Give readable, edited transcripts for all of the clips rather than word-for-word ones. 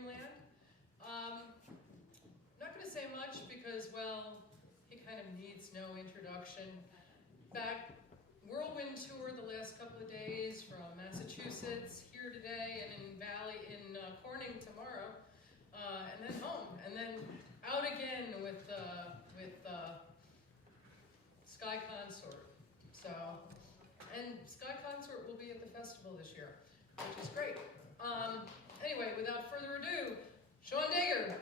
Greenland. Not going to say much because, well, he kind of needs no introduction. Back whirlwind tour the last couple of days from Massachusetts, here today, and in Corning tomorrow, and then home, and then out again with Sky Consort. So, and Sky Consort will be at the festival this year, which is great. Anyway, without further ado, Seán Dagher.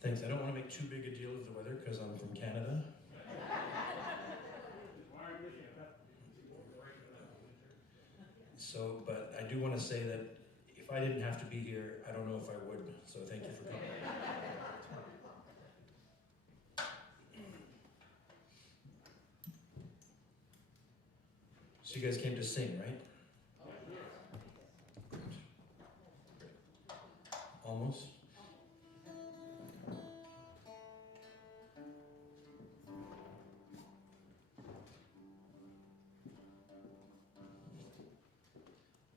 Thanks. I don't want to make too big a deal of the weather because I'm from Canada. So, but I do want to say that if I didn't have to be here, I don't know if I would. So thank you for coming. So you guys came to sing, right? Great. Almost.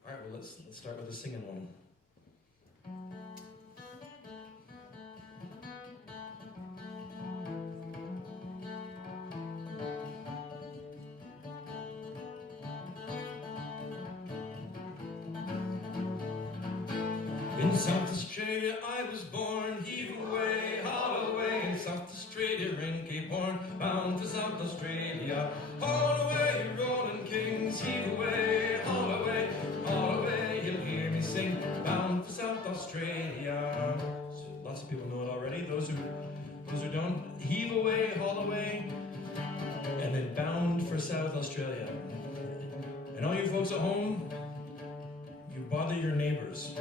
All right, well, let's start with the singing one. In South Australia I was born, heave away, haul away. In South Australia, in Cape Horn, bound to South Australia. Haul away, rolling kings, heave away, haul away, haul away. You'll hear me sing, bound to South Australia. So lots of people know it already. Those who don't, heave away, haul away, and then bound for South Australia. And all you folks at home, you bother your neighbors.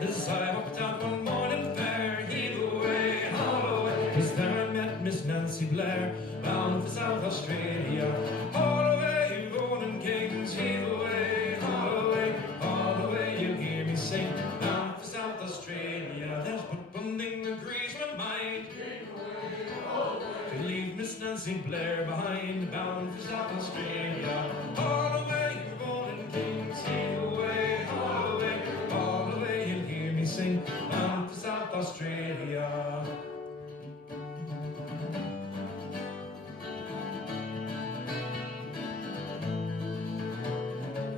As I walked out one morning fair, heave away, haul away. 'Cause there I met Miss Nancy Blair, bound for South Australia. Haul away, rolling kings, heave away, haul away. You'll hear me sing, bound for South Australia. There's but one thing that grieves my mind, heave away, haul away. To leave Miss Nancy Blair behind, bound for South Australia. Haul away, rolling kings, heave away, haul away. You'll hear me sing, bound for South Australia.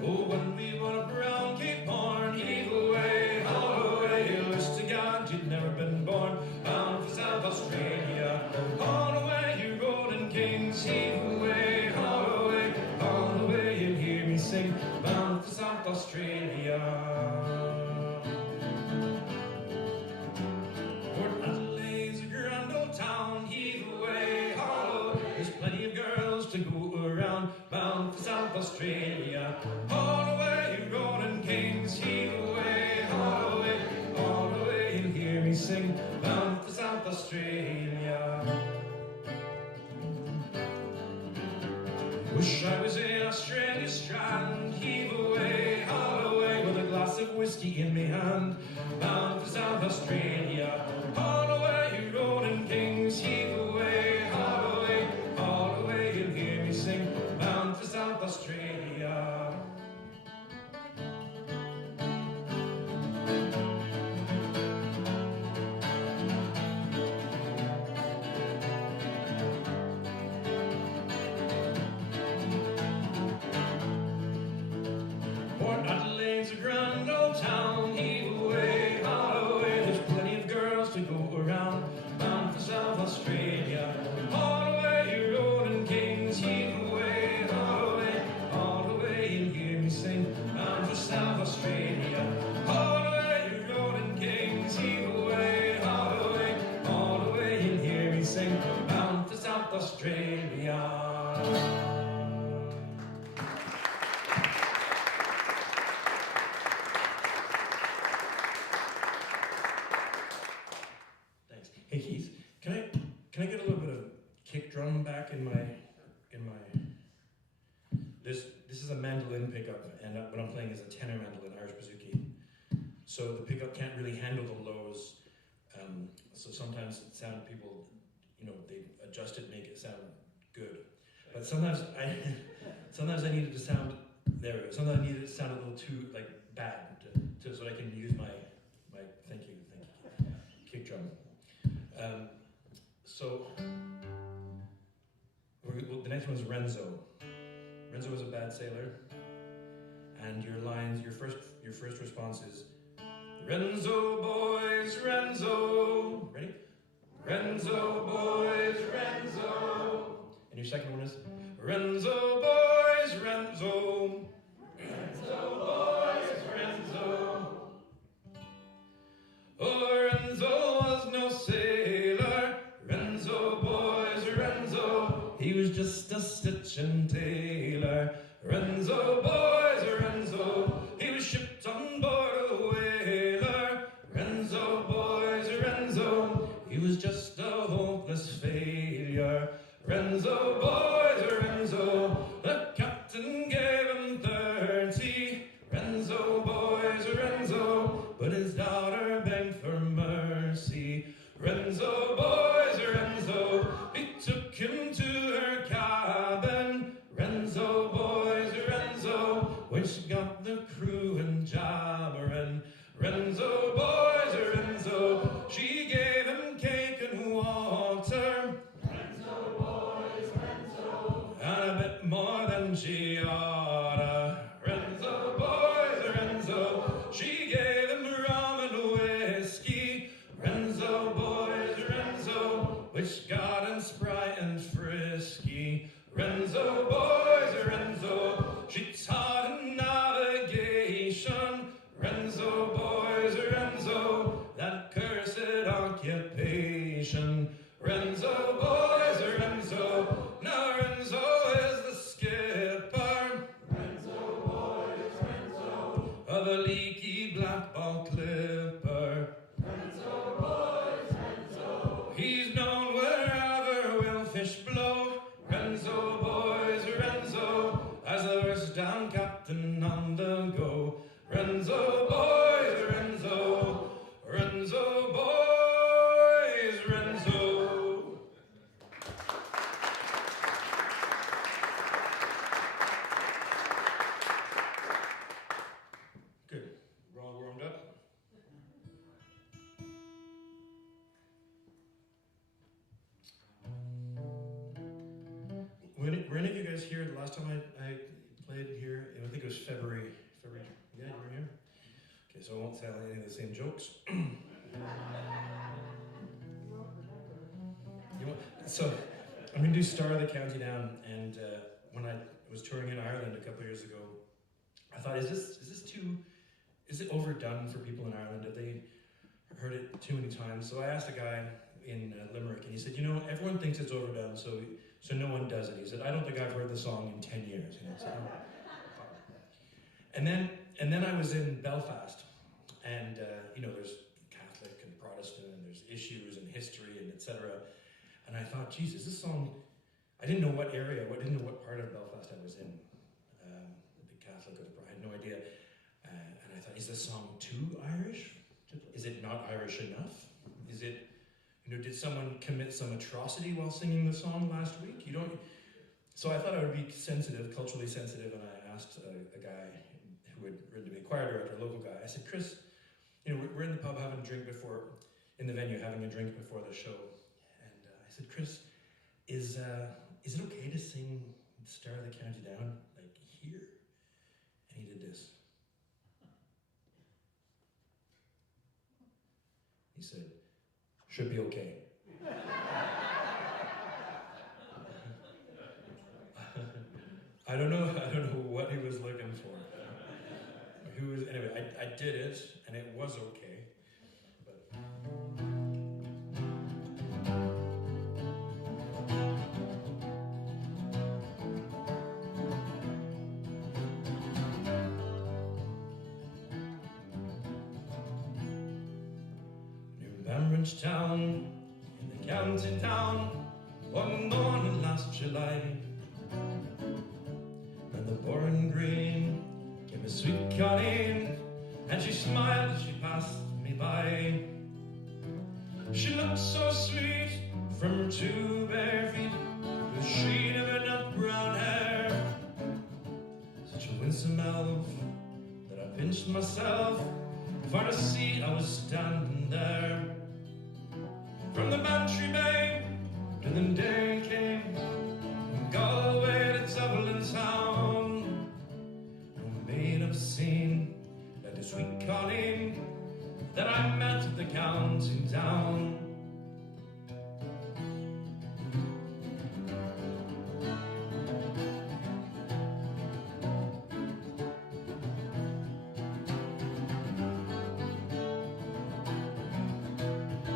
Oh, when we went up around Cape Horn, heave away, haul away. You wish to God you'd never been born, bound for South Australia. Haul away, you golden kings, heave away, haul away, haul away. You'll hear me sing, bound for South Australia. Port Adelaide's a grand old town, heave away, haul away. There's plenty of girls to go around, bound for South Australia. Haul away, you rolling kings, heave away, haul away, haul away. You'll hear me sing, bound for South Australia. Wish I was in Australia's strand, heave away, haul away. With a glass of whiskey in me hand, bound for South Australia. Haul away, you rolling kings, heave away, haul away, haul away. You'll hear me sing, bound for South Australia. Port Adelaide's a grand old town, heave away, haul away. There's plenty of girls to go around, bound for South Australia. Haul away, you rolling kings, heave away, haul away, haul away. You'll hear me sing, bound for South Australia. Haul away, you rolling kings, heave away, haul away, haul away. You'll hear me sing, bound for South Australia. Thanks. Hey Keith, can I get a little bit of kick drum back in my this is a mandolin pickup, and what I'm playing is a tenor mandolin, Irish bouzouki. So the pickup can't really handle the lows. So sometimes people, they adjust it, make it sound But sometimes I needed to sound, there we go, sometimes I needed to sound a little too, like, bad, so I can use my thank you, kick drum. So, the next one is Renzo. Renzo was a bad sailor, and your first response is, Renzo boys, Renzo. Ready? Renzo boys, Renzo. And your second one is, Renzo boys, Renzo. Renzo boys, Renzo. Oh, Renzo was no sailor. Renzo boys, Renzo. He was just a stitching tailor. Renzo boys, Renzo. He was shipped on board a whaler. Renzo boys, Renzo. He was just a hopeless failure. Renzo boys, Renzo. The captain gave him 30. Renzo boys, Renzo. But his daughter begged for mercy. Renzo boys, Renzo. He took him to her cabin. Renzo boys, Renzo. When she got the crew and jabbering. Renzo boys, Renzo. She gave him cake and water. Renzo boys, Renzo. And a bit more than she oughta. Renzo boys, Renzo. She gave him rum and whiskey. Renzo boys, Renzo. Which got him spry and frisky. Renzo boys, Renzo. She taught him navigation. Renzo boys, Renzo. That cursed occupation. Renzo boys, Renzo. Now Renzo is the skipper. Renzo boys, Renzo. Of a leaky black ball clipper. Renzo boys, Renzo. He's known wherever will fish blow. Renzo boys, Renzo. As the worst down captain on the go. Renzo boys, Renzo. Renzo boys, Renzo. Good. We're all warmed up. Were any of you guys here the last time I played here? I think it was February. Yeah, you were here? Okay, so I won't tell any of the same jokes. So I'm going to do Star of the County Down, and when I was touring in Ireland a couple of years ago, I thought, is it overdone for people in Ireland? Have they heard it too many times? So I asked a guy in Limerick, and he said, everyone thinks it's overdone, so no one does it. He said, I don't think I've heard the song in 10 years. So, and then I was in Belfast, and there's Catholic and Protestant, and there's issues and history and etc. And I thought, Jesus, this song, I didn't know what area, I didn't know what part of Belfast I was in, the Catholic or the I had no idea. And I thought, is this song too Irish? Is it not Irish enough? Is it, did someone commit some atrocity while singing the song last week? So I thought I would be sensitive, culturally sensitive, and I asked a guy who had written to me, choir director, a local guy. I said, Chris, we're in the pub having a drink in the venue having a drink before the show. And I said, Chris, is it okay to sing Star of the County Down, like here? And he did this. He said, should be okay. I don't know what he was looking for. Anyway, I did it, and it was okay. But New Bambridge town, in the county town, one morning last July, and the boring green came a sweet Colleen, and she smiled as she passed me by. She looked so sweet from her two bare feet, with sheen of her nut brown myself, for to see I was standing there. From the Bantry Bay to the Derry came, from Galway to Dublin town, no maid I've seen like the sweet Colleen that I met at the counting down.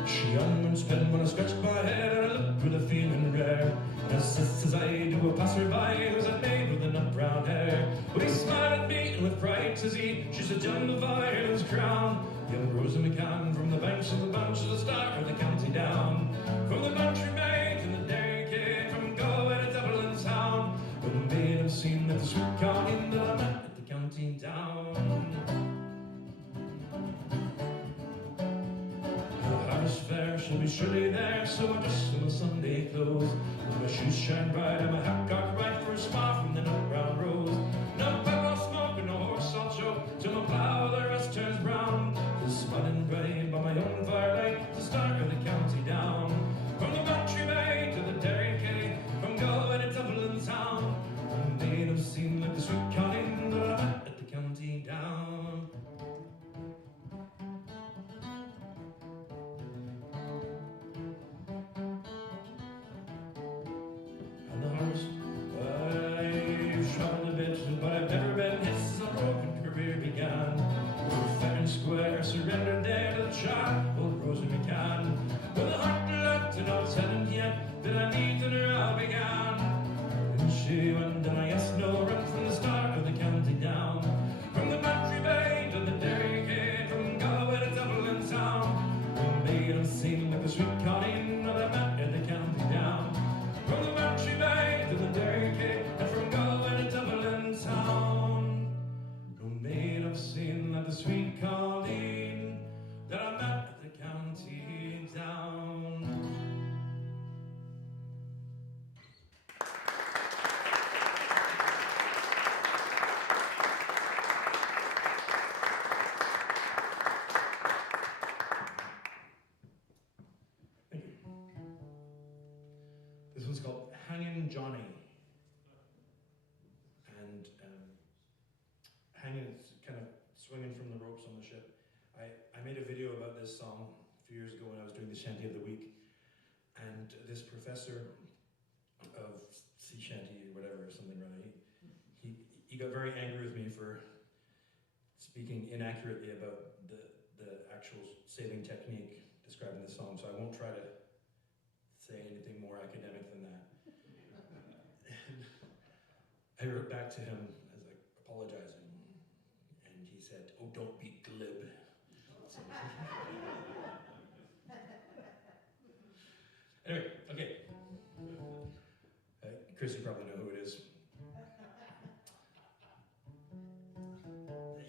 She unspent when I scratched my head and I looked with a feeling rare. And as I do a passerby, it was a maid with enough brown hair. But he smiled at me and with pride says he, she said, "John the Violin's crown." Young Rosa McCann from the banks of the Bunch is the star of the county down. From the Bantry Bay to the Derry came, from Galway to Dublin town. But the maid I've seen at the sweet Colleen that I met at the county down. Fair, she'll be surely there, so I dress in my Sunday clothes. With my shoes shine bright and my hat cocked right for a smile from the nut brown rose. No pep, no smoke, and no horse I'll choke, till my plough the rest turns brown. Just smiling bright by my own firelight, to start of the county down. From the Bantry Bay to the Derry Quay, from Galway to Dublin town. One maid I've seen like the sweet Colleen that I met at the county down. I've traveled a bit, but I've never been hit since a broken career began. Fair and square, surrendered there to the child, old Rosa McCann. With a heart left and no tenant yet, that I need to know how began. And she went, and I asked no run from the start of the county down. From the Bantry Bay to the Derry Quay, from Galway to Dublin town. One maid I've seen like the sweet Colleen that I met at the county down. From the Bantry Bay to the Derry Quay, and from Galway to Dublin town. No maid I've seen like the sweet Colleen that I met at the county down. Thank you. This one's called Hanging Johnny. And hanging is kind of swinging from the ropes on the ship. I made a video about this song a few years ago when I was doing the Shanty of the Week. And this professor of sea shanty or whatever, something rather, he got very angry with me for speaking inaccurately about the actual sailing technique described in this song, so I won't try to say anything more academic than that. And I wrote back to him as like apologizing, and he said, "Oh, don't be glib." So, anyway, okay. Chris, you probably know who it is.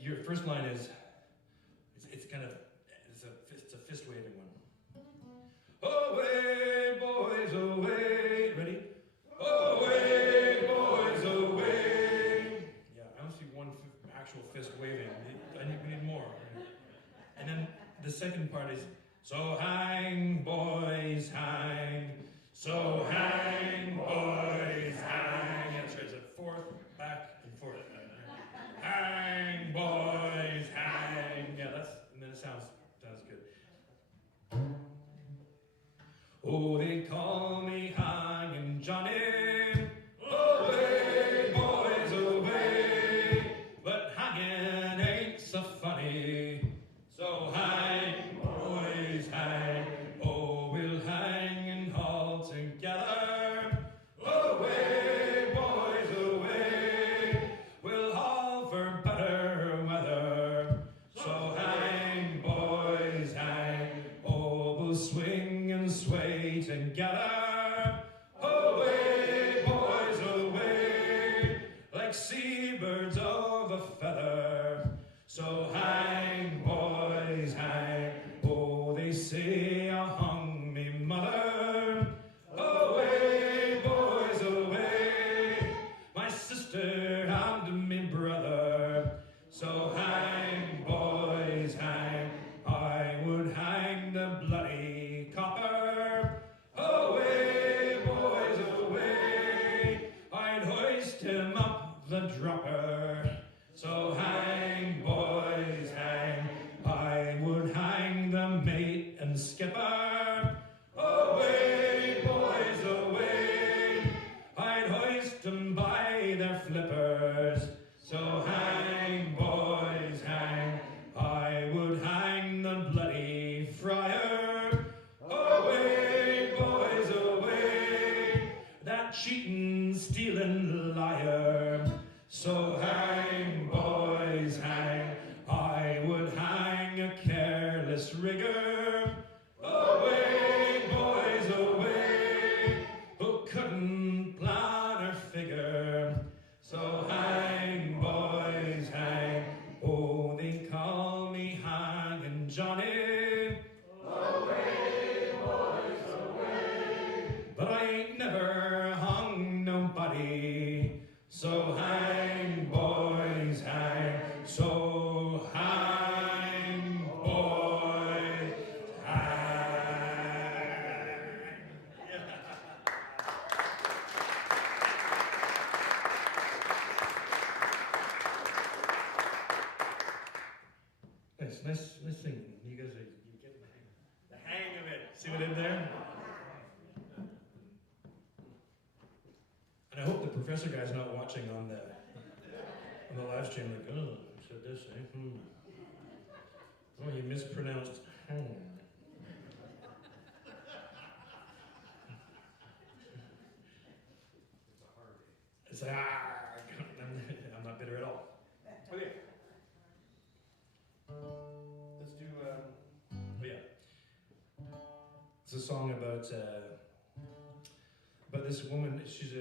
Your first line is, it's a fist waving one. Away, boys, away. Ready? Away, boys, away. Yeah, I don't see one actual fist waving. We need more. And then the second part is, so hang, boys, hang. So hang, boys, hang. Yeah, that's right. It's a fourth, back and forth. Hang, boys, hang. Yeah, and then it sounds good. Oh, they call me Hanging Johnny. Away, boys, away. But hanging ain't so funny. So hang, boys, hang. Oh, we'll hang and haul together. away, I'd hoist him up the dropper. So hang, boys, hang, I would hang the mate and skipper. Away, boys, away, I'd hoist them by their flippers. So hang, boys, hang, I would hang the bloody friar. Away, boys, away, that cheatin', stealin' liar. So hang, boys, hang, I would hang a careless rigger. Away, boys, away, who couldn't plan or figure. So hang, boys, hang, oh, they call me Hangin' Johnny. Away, boys, away, but I ain't never hung nobody. So hang, boys, hang, so hang, boys, hang. Nice singing. You guys are getting the hang of it. See what I did there? And I hope the professor guy's not watching on the live stream like, oh, you said this, eh? Oh, you mispronounced hang. It's like, I'm not bitter at all. Okay. Let's do, oh yeah. It's a song about this woman. She's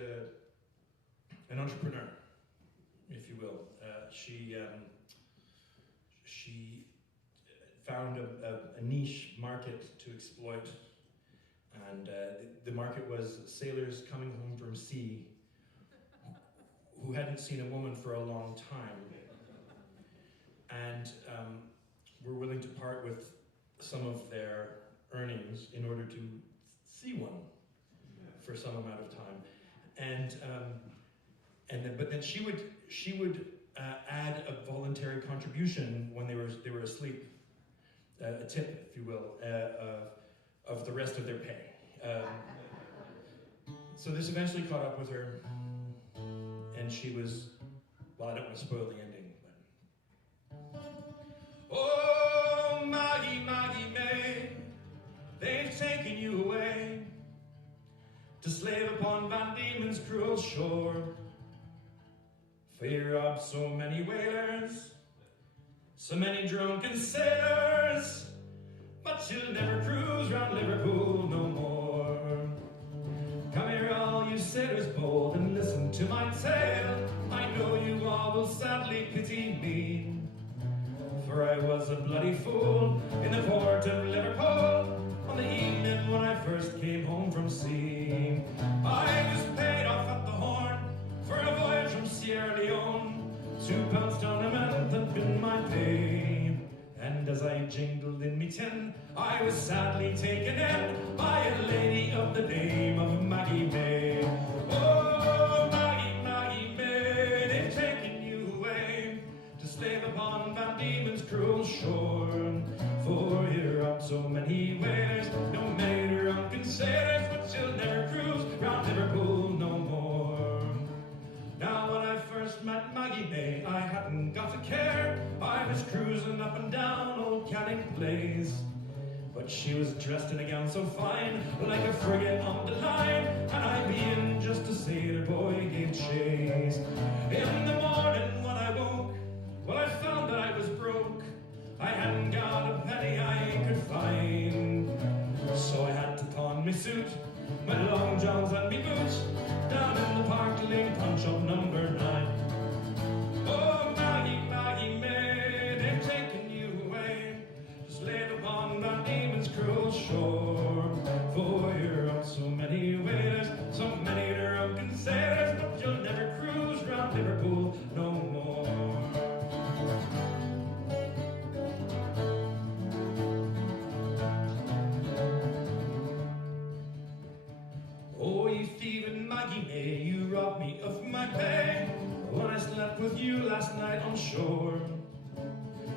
an entrepreneur, if you will. She found a niche market to exploit, and the market was sailors coming home from sea who hadn't seen a woman for a long time, and were willing to part with some of their earnings in order to see one for some amount of time, but then she would add a voluntary contribution when they were asleep, a tip, if you will, of the rest of their pay. So this eventually caught up with her, and she was, well, I don't want to spoil the ending, but oh, Maggie, Maggie May, they've taken you away to slave upon Van Diemen's cruel shore. For you robbed so many whalers, so many drunken sailors, but you'll never cruise round Liverpool no more. Come here, all you sailors bold, and listen to my tale. I know you all will sadly pity me, for I was a bloody fool in the port of Liverpool on the evening when I first came home from sea. I was paid off at the Horn for a voyage from Sierra Leone. £2 down a month had been my pay, and as I jingled in me tin, I was sadly taken in by a lady of the name of Maggie May. Oh, Maggie, Maggie May, they've taken you away to slave upon Van Diemen's cruel shore. For you robbed so many whalers, no many drunken sailors, but you'll never cruise round Liverpool no more. Now when I first met Maggie May, I hadn't got a care. I was cruising up and down Old Canning Place, but she was dressed in a gown so fine, like a frigate on the line, and I being just a sailor boy gave chase. In the morning when I woke, well, I found that I was broke. I hadn't got a penny I could find, so I had to pawn me suit, my long johns and me boots, down in the Park Lane punch up number 9. Oh, Maggie, Maggie May, they've taken you away to slave upon Van Diemen's cruel shore. For you're up so many whalers, so many drunken sailors, my pay when I slept with you last night on shore.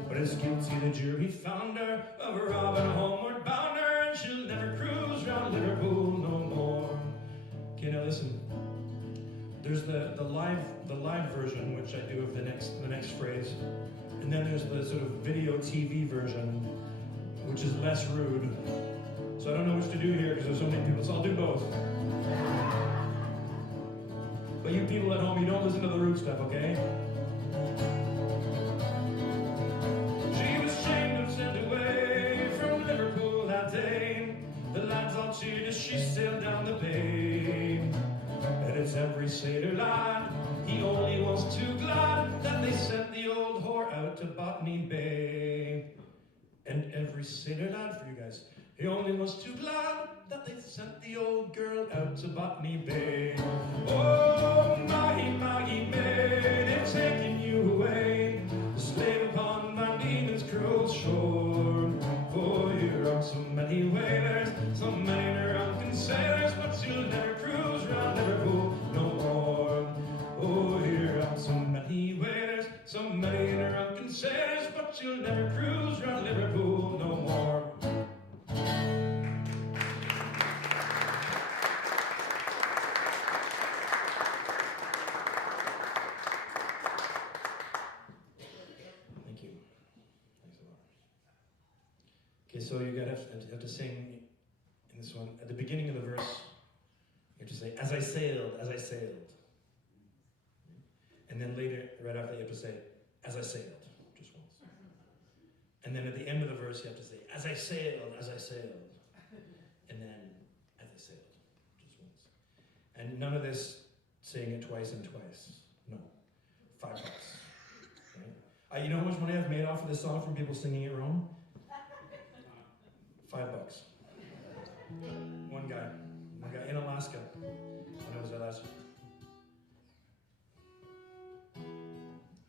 But it's guilty the jury found her of robbing a homeward bounder, and she'll never cruise round Liverpool no more. Okay, now listen. There's the live version, which I do of the next phrase, and then there's the sort of video TV version, which is less rude. So I don't know which to do here because there's so many people, so I'll do both. But you people at home, you don't listen to the rude stuff, okay? She was chained and sent away from Liverpool that day. The lads all cheered as she sailed down the bay. And it's every sailor lad, he only was too glad that they sent the old whore out to Botany Bay. And every sailor lad, for you guys, he only was too glad that they sent the old girl out to Botany Bay. Oh, Maggie, Maggie May, they've taken you away, to slave upon Van Diemen's cruel shore. For you're on so many whalers, so many drunken sailors, but you'll never cruise round Liverpool no more. Oh, you're on so many whalers, so many drunken sailors, but you'll never cruise round Liverpool no more. Okay, so you have to sing in this one. At the beginning of the verse, you have to say, as I sailed, as I sailed. And then later, right after, you have to say, as I sailed, just once. And then at the end of the verse, you have to say, as I sailed, as I sailed. And then, as I sailed, just once. And none of this saying it twice and twice. No. $5. Right? You know how much money I've made off of this song from people singing it wrong? $5. One guy in Alaska, when I was there last year.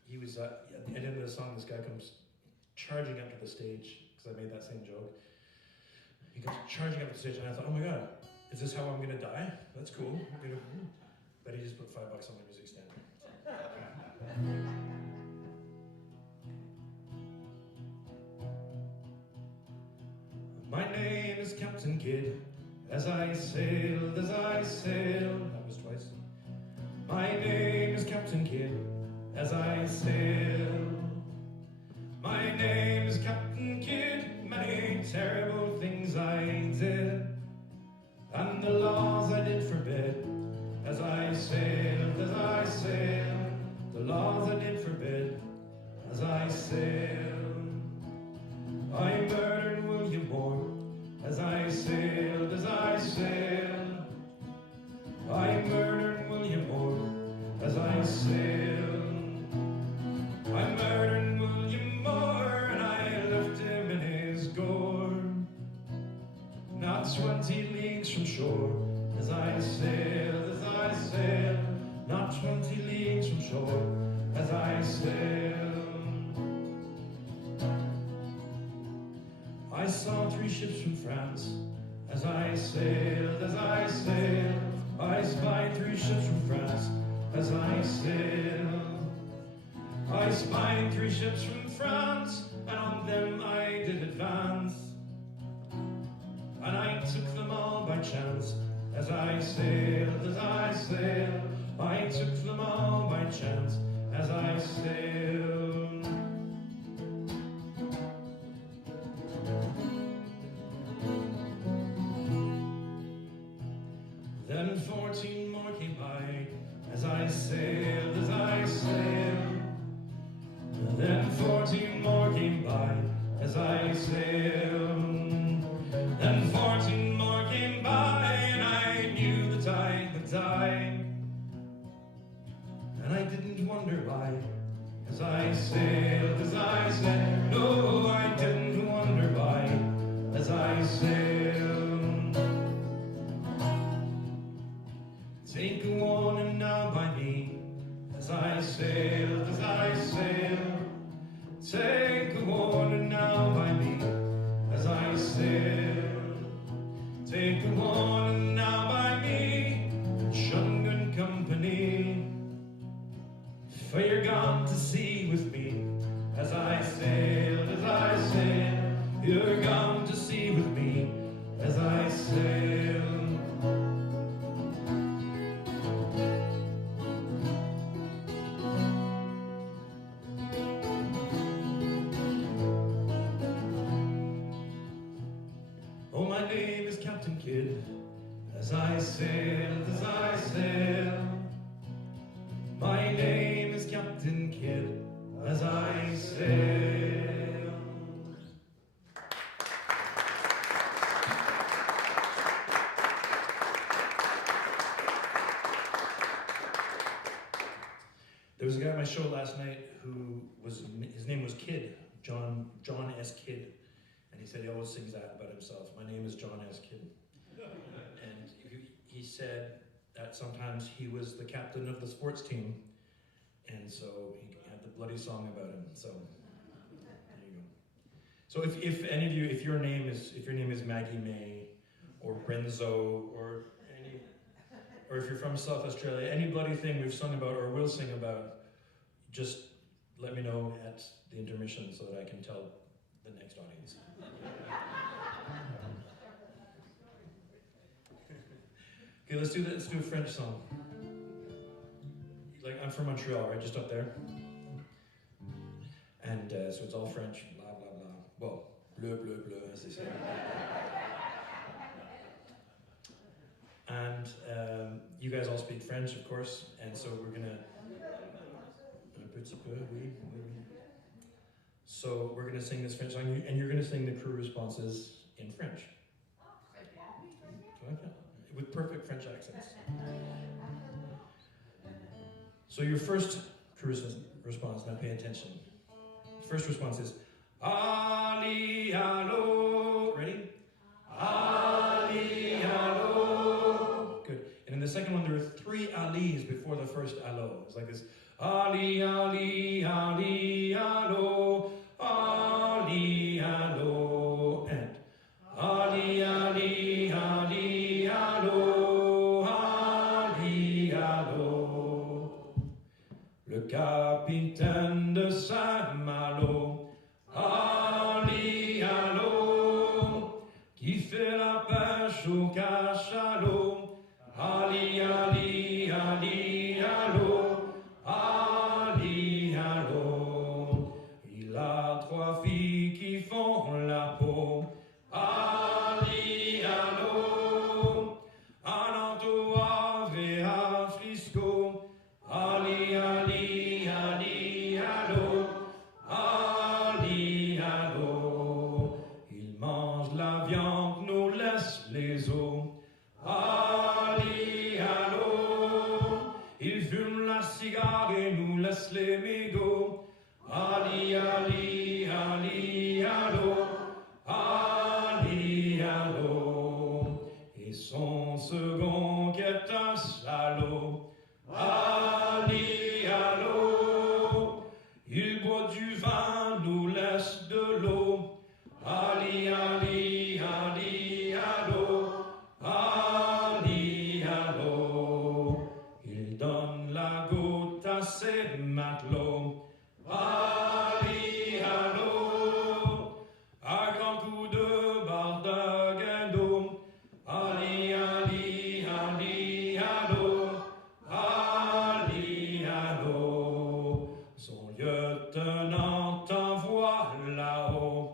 He was, at the end of the song, this guy comes charging up to the stage, because I made that same joke. He comes charging up to the stage, and I thought, oh my God, is this how I'm going to die? That's cool. But he just put $5 on the music stand. My name is Captain Kidd, as I sailed, as I sailed. That was twice. My name is Captain Kidd, as I sailed. My name is Captain Kidd, many terrible things I did, and the laws I did forbid, as I sailed, as I sailed. The laws I did forbid, as I sailed. I murdered William Moore, as I sailed, as I sailed. I murdered William Moore, as I sailed. I murdered William Moore, and I left him in his gore, not 20 leagues from shore, as I sailed, as I sailed. Not 20 leagues from shore, as I sailed. I saw 3 ships from France, as I sailed, as I sailed. I spied 3 ships from France, as I sailed. I spied 3 ships from France, and on them I did advance. And I took them all by chance, as I sailed, as I sailed. I took them all by chance, as I sailed. Then 14 more came by, as I sailed, as I sailed. Then 14 more came by, as I sailed. Then 14 more came by, and I knew the tide would die. And I didn't wonder why, as I sailed, as I sailed. No, I didn't wonder why, as I sailed. Take a warning now by me, as I sailed, as I sailed. Take a warning now by me, as I sailed. Take a warning now by me, Shun good company. Captain Kidd, as I sail, my name is Captain Kidd, as I sail. There was a guy at my show last night who his name was Kidd, John S. Kidd, and he said he always sings that about himself. My name is John S. Kidd. And he said that sometimes he was the captain of the sports team, and so he had the bloody song about him. So there you go. So if any of you, if your name is Maggie May or Renzo or if you're from South Australia, any bloody thing we've sung about or will sing about, just let me know at the intermission so that I can tell the next audience. Okay, let's do a French song. Like, I'm from Montreal, right, just up there. And so it's all French, blah, blah, blah. Well, bleu, bleu, bleu, as they say. And you guys all speak French, of course, and so we're gonna un petit peu, oui. So we're gonna sing this French song, and you're gonna sing the crew responses in French. Okay. With perfect French accents. So your first crew response, now pay attention. First response is Ali, allo. Ready? Ali, allo. Good. And in the second one, there are 3 alis before the first allo. It's like this. Ali, ali, ali, allo. Ali, allo. And Ali, ali, ali, allo. Ali, allo. Le capitaine de Saint-Malo. Ali, allo. Qui fait la pêche au cachalot. Ali, ali, ali, allo. Ali, allo. Il a 3 filles qui font la peau. Ali, allo. À Nantes, Havre et à Frisco. Ali, ali, ali, allo. Ali, allo. Il mange la viande, nous laisse les os. Ali, allo. Il fume la cigare et nous laisse les mégots. Ali, ali, ali, allo. Ali, allo. Et son second qui est un salaud. Ali, allo. Il boit du vin, nous laisse de l'eau. Ali, ali, ali, allo. Ali, allo. Il donne la goutte à ses matelots. Ali, allo. À grands coups de bardague d'eau. Ali, ali, ali, allo. Ali, allo. Son lieutenant envoie là-haut.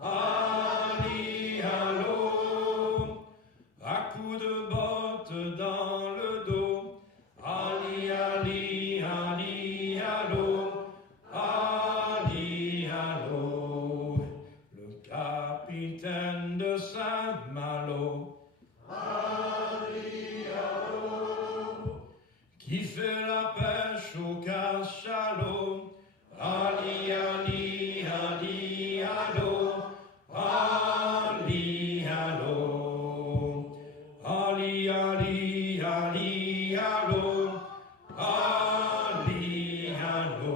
Ali, allo. À coups de bottes dans le dos. Ali, ali, ali, allo. Ali, allo. Le capitaine de Saint-Malo. Ali, allo. Qui fait la pêche au cachalot. Ali, ali, ali, allo. Ali, allo. Ali, ali, ali, allo. Ali, allo.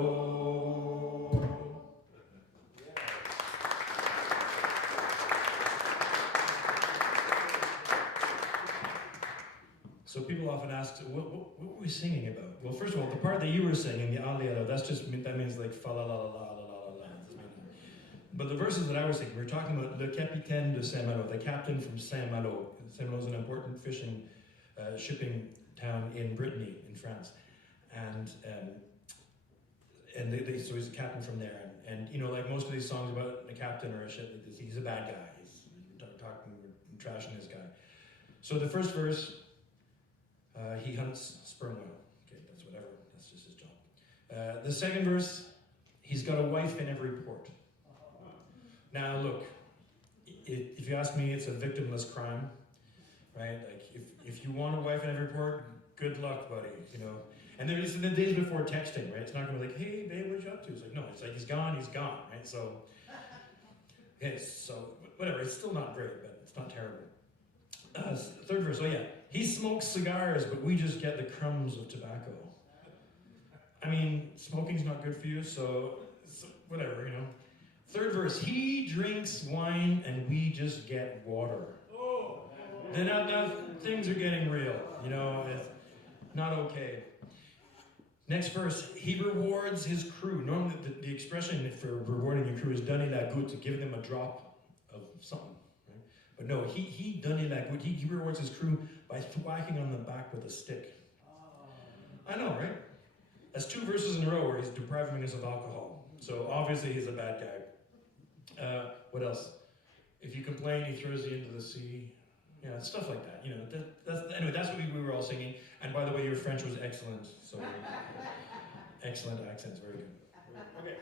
So people often ask, what were we singing about? Well, first of all, the part that you were singing, the ali, ala, that means like fa la la la la la la la. But the verses that I was singing, we were talking about le capitaine de Saint-Malo, the captain from Saint-Malo. Saint-Malo is an important fishing, shipping town in Brittany, in France, and so he's a captain from there. And you know, like most of these songs about a captain or a ship, he's a bad guy. He's talking trashing this guy. So the first verse, he hunts sperm whale. Okay, that's whatever. That's just his job. The second verse, he's got a wife in every port. Now look, if you ask me, it's a victimless crime, right? Like if you want a wife in every port, good luck, buddy. You know. And there is the days before texting, right? It's not going to be like, hey, babe, what you up to? It's like, no, it's like he's gone, right? So, okay, so whatever. It's still not great, but it's not terrible. Third verse, oh yeah. He smokes cigars, but we just get the crumbs of tobacco. I mean, smoking's not good for you, so whatever, you know. Third verse, he drinks wine and we just get water. Now things are getting real, you know. It's not okay. Next verse, he rewards his crew. Normally the expression for rewarding your crew is donner la goutte, giving them a drop of something. Right? But no, he donner la goutte, he rewards his crew by thwacking on the back with a stick. I know, right? That's 2 verses in a row where he's depriving us of alcohol. So obviously he's a bad guy. What else? If you complain, he throws you into the sea. Yeah, stuff like that. You know, anyway, that's what we were all singing. And by the way, your French was excellent. So excellent accents, very good. Okay.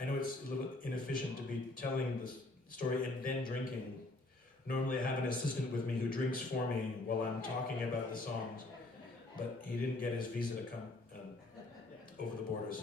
I know it's a little inefficient to be telling this story and then drinking. Normally I have an assistant with me who drinks for me while I'm talking about the songs, but he didn't get his visa to come over the border, so.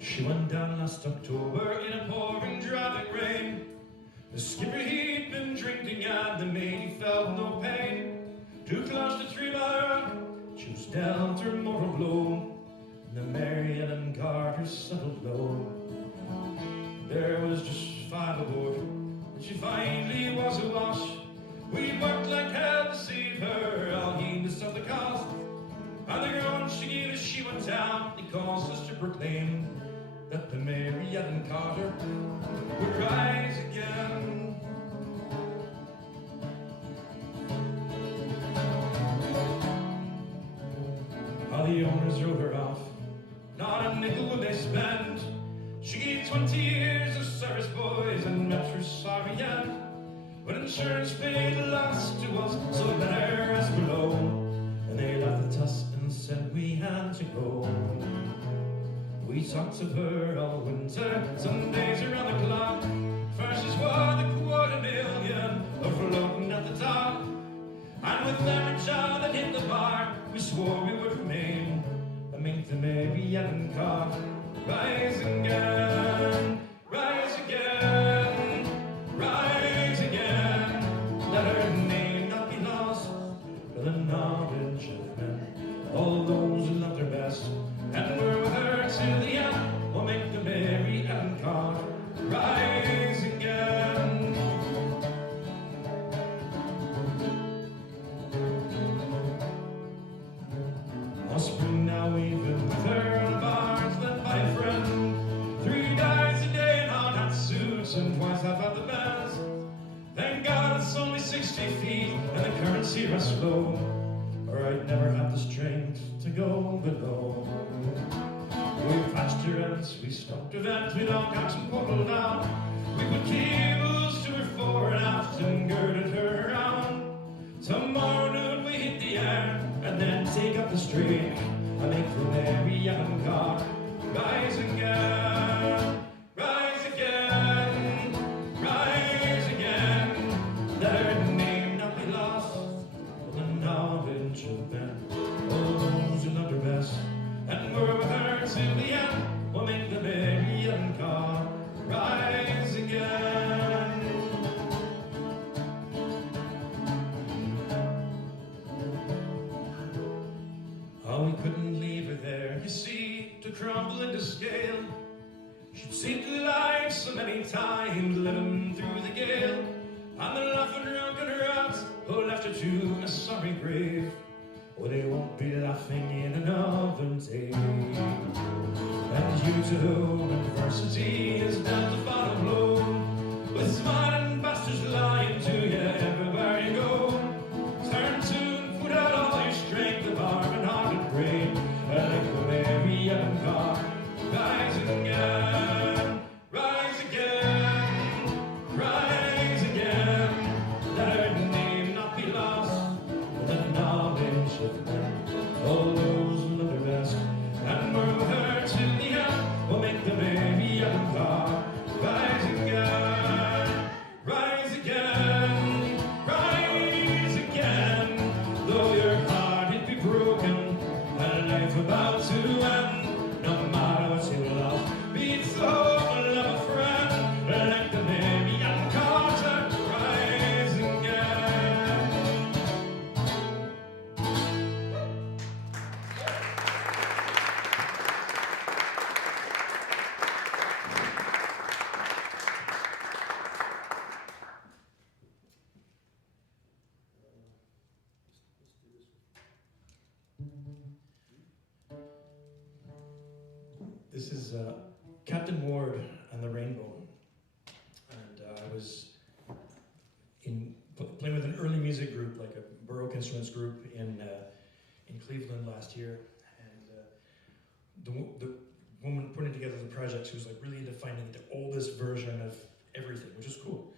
She went down last October in a pouring, driving rain. The skipper, he'd been drinking and the mate, he felt no pain. 2 clouds to 3 mile, she was dealt her mortal blow. The Mary Ellen Carter settled low. There was just 5 aboard, and she finally was awash. We worked like hell to save her, all heedless of the cost. And the groan she gave as she went down, it caused us to proclaim that the Mary Ellen Carter would rise again. How the owners wrote her off, not a nickel would they spend. She gave 20 years of service, boys, and met her sorry end. When insurance paid the loss to us, so let her rest below. And they laughed at us and said we had to go. We talked of her all winter, some days around the clock. First she's worth $250,000 of floating at the top. And with every child that hit the bar, we swore we would remain and make the Mary Ellen Carter rise again, rise again, rise again. Let her name not be lost to the knowledge of men, all those who loved her best and were with her till the end. We'll make the Mary Ellen Carter rise again. All spring now we've been with her on a barge led by a friend. 3 dives a day in hard hat suits and twice half out the bells. Thank God it's only 60 feet and the currents here are slow, or I'd never have the strength to go below. We patched her ends, we stopped her vent, we all got some pulled down. We put cables to her fore and aft and girded her around. Tomorrow noon we hit the air and then take up the stream and make the Mary Ellen Carter rise again, rise again, rise again. Let her name not be lost to the knowledge of men, all those who loved her best and were with her till the end. We'll make the Mary Ellen Carter rise again. Oh, we couldn't leave her there, you see, to crumble into scale. She'd saved lives so many times, living through the gale. And the laughing drunken rats who left her to a sorry grave. oh, they won't be laughing in another day. And you to whom adversity is dealt the final blow, with smiling bastards lying to you everywhere you go. Turn to and put out all your strength of arm and heart and brain, like when every young car rise again, rise again, rise again. Let her name not be lost, let the knowledge of men, all those who love her best, and move her to the end, will make the baby young car rise again, rise again, rise again. Though your heart it be broken and life about to end, no matter what you lost, be it so love a friend, let the baby young car rise again. This is Captain Ward and the Rainbow, and I was playing with an early music group, like a Baroque instruments group in Cleveland last year, and the woman putting together the project, she was like really into finding the oldest version of everything, which is cool.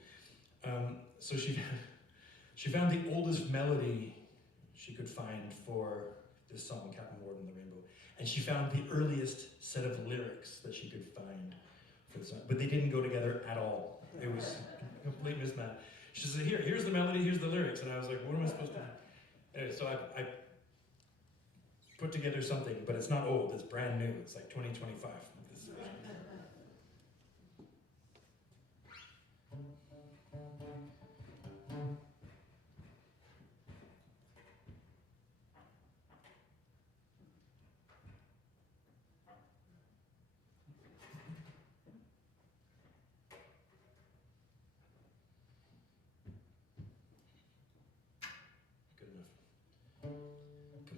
So she found the oldest melody she could find for this song, Captain Ward and the Rainbow. And she found the earliest set of lyrics that she could find for the song. But they didn't go together at all. It was a complete mismatch. She said, here's the melody, here's the lyrics. And I was like, what am I supposed to do? Anyway, so I put together something, but it's not old, it's brand new. It's like 2025. This version.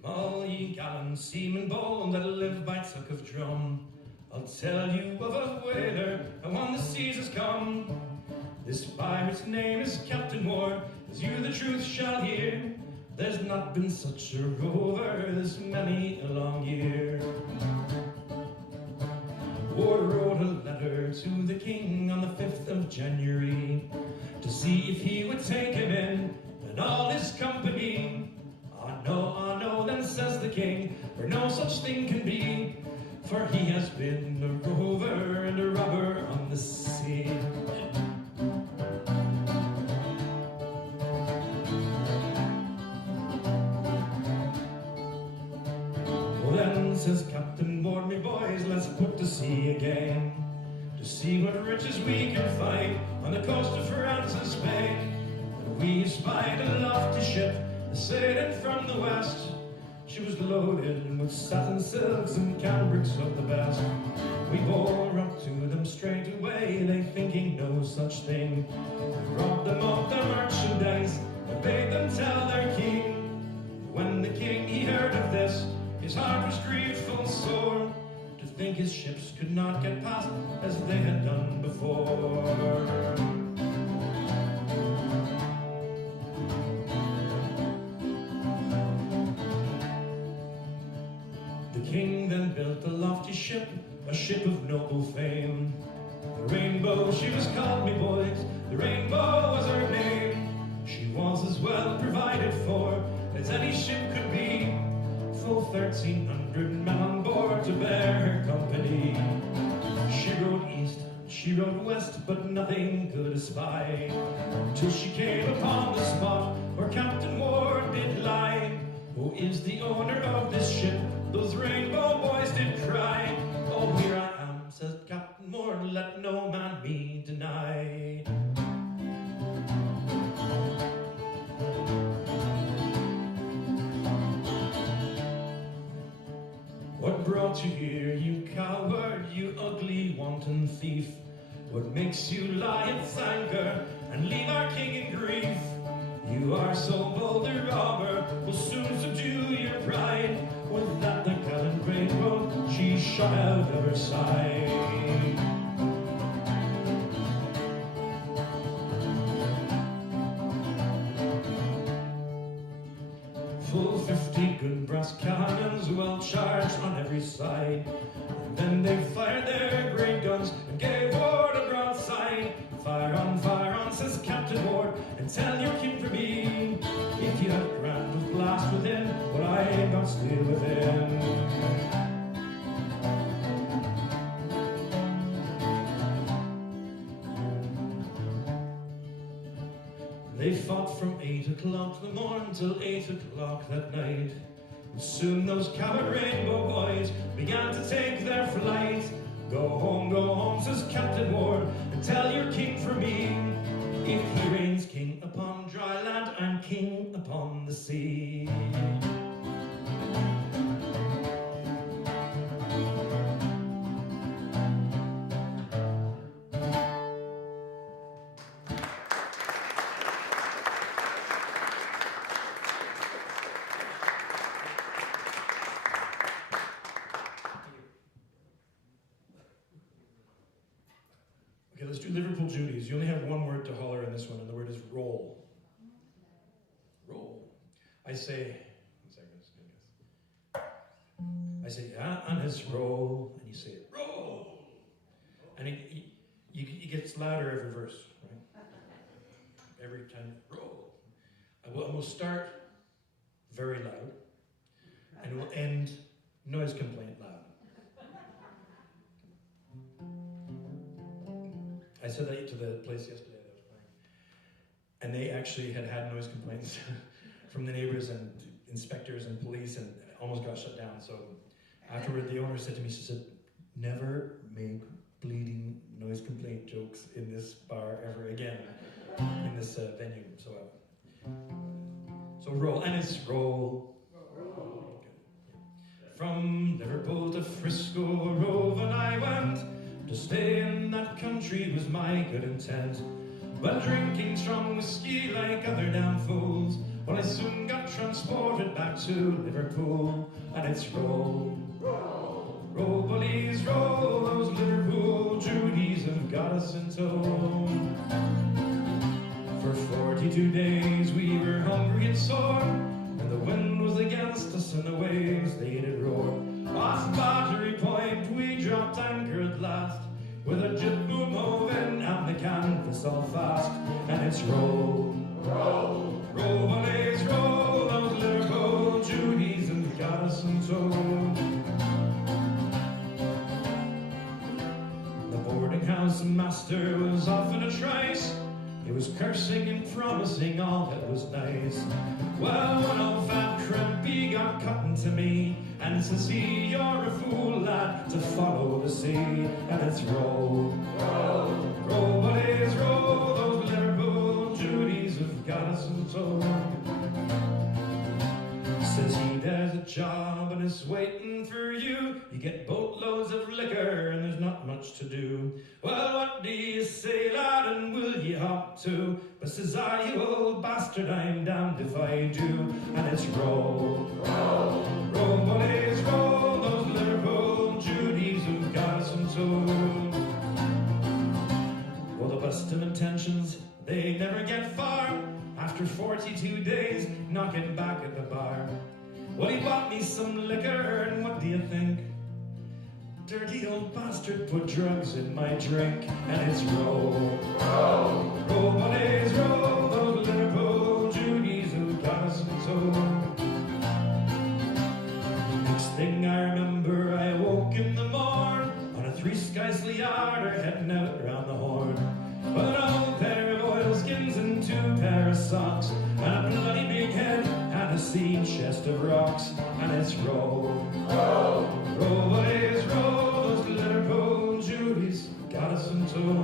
All ye gallant seamen bold that live by tuck of drum, I'll tell you of a whaler who on the seas has come. This pirate's name is Captain Ward, as you the truth shall hear. There's not been such a rover this many a long year. Ward wrote a letter to the king on the 5th of January to see if he would take him in and all his company. I know, then says the king, for no such thing can be, for he has been a rover and a robber on the sea. Well then, says Captain Ward, me boys, let's put to sea again, to see what riches we can find on the coast of France and Spain. And we spied a lofty ship sailing from the west. She was loaded with satin silks and cambrics of the best. We bore up to them straight away, they thinking no such thing. We robbed them of their merchandise and bade them tell their king. When the king he heard of this, his heart was grieved full sore, to think his ships could not get past as they had done before. The king then built a lofty ship, a ship of noble fame. The Rainbow, she was called, me boys, the Rainbow was her name. She was as well provided for as any ship could be, full 1,300 men on board to bear her company. She rode east, she rode west, but nothing could espy, until she came upon the spot where Captain Ward did lie. Who is the owner of this ship? Those Rainbow boys did cry. Oh, here I am, says Captain Ward, let no man me deny. What brought you here, you coward, you ugly wanton thief? What makes you lie at anchor and leave our king in grief? You are so bold a robber, will soon subdue your child ever sighed. Full 50 good brass cannons, well charged on every side. And then they fired their great guns and gave order broadside. Fire on, says Captain Ward, and tell your king for me, if you had grand with blast within, but I got still within. They fought from 8 o'clock the morn till 8 o'clock that night. And soon those coward rainbow boys began to take their flight. Go home, says Captain Ward, and tell your king for me, if he reigns king upon dry land, I'm king upon the sea. Okay, let's do Liverpool Judies. You only have one word to holler in this one, and the word is roll. Roll. I say, yeah, on his roll, and you say, roll. And it gets louder every verse, right? Every time, roll. And we'll start very loud, and we'll end noise complaint loud. I said that to the place yesterday that I was playing, and they actually had noise complaints from the neighbors and inspectors and police, and almost got shut down. So afterward, the owner said to me, she said, never make bleeding noise complaint jokes in this bar ever again, in this venue. So roll, and it's roll. Roll. From Liverpool to Frisco, roving I went. To stay in that country was my good intent, but drinking strong whiskey like other damn fools, well, I soon got transported back to Liverpool, and it's roll, roll, roll, bullies, roll, those Liverpool Judies have got us in tow. For 42 days we were hungry and sore, and the wind was against us and the waves they did roar. Off Battery Point we dropped anchor at last, with a jib boom hoving and the canvas all fast, and it's roll, roll, roll, bullies, roll, those Liverpool Judies have got us in tow. The boarding house master was off in a trice. He was cursing and promising all that was nice. Well, one old fat crimp, he got cutting to me, and says he, you're a fool, lad, to follow the sea. And it's roll, roll, roll, bullies, roll, those Liverpool Judies have got us in tow. Says he, there's a job and it's waiting for you. You get boatloads of liquor and there's not much to do. Well, what do you say, lad, and will you hop to? But says I, you old bastard, I'm damned if I do. And it's roll, roll, roll, bullies, roll, those Liverpool Judies have got us in tow. Well, the best of intentions, they never get far. After 42 days, knocking back at the bar. Well, he bought me some liquor, and what do you think? Dirty old bastard put drugs in my drink, and it's roll, roll, roll, bullies, roll, those Liverpool Judies who got us in tow. Next thing I remember, I woke in the morn on a 3 Skysley yarder heading out round the Horn. Well, an old pair of oilskins and 2 pair of socks, and a bloody big head and a sea chest of rocks, and it's roll, roll, roll, bullies, roll, those Liverpool Judies got us in tow.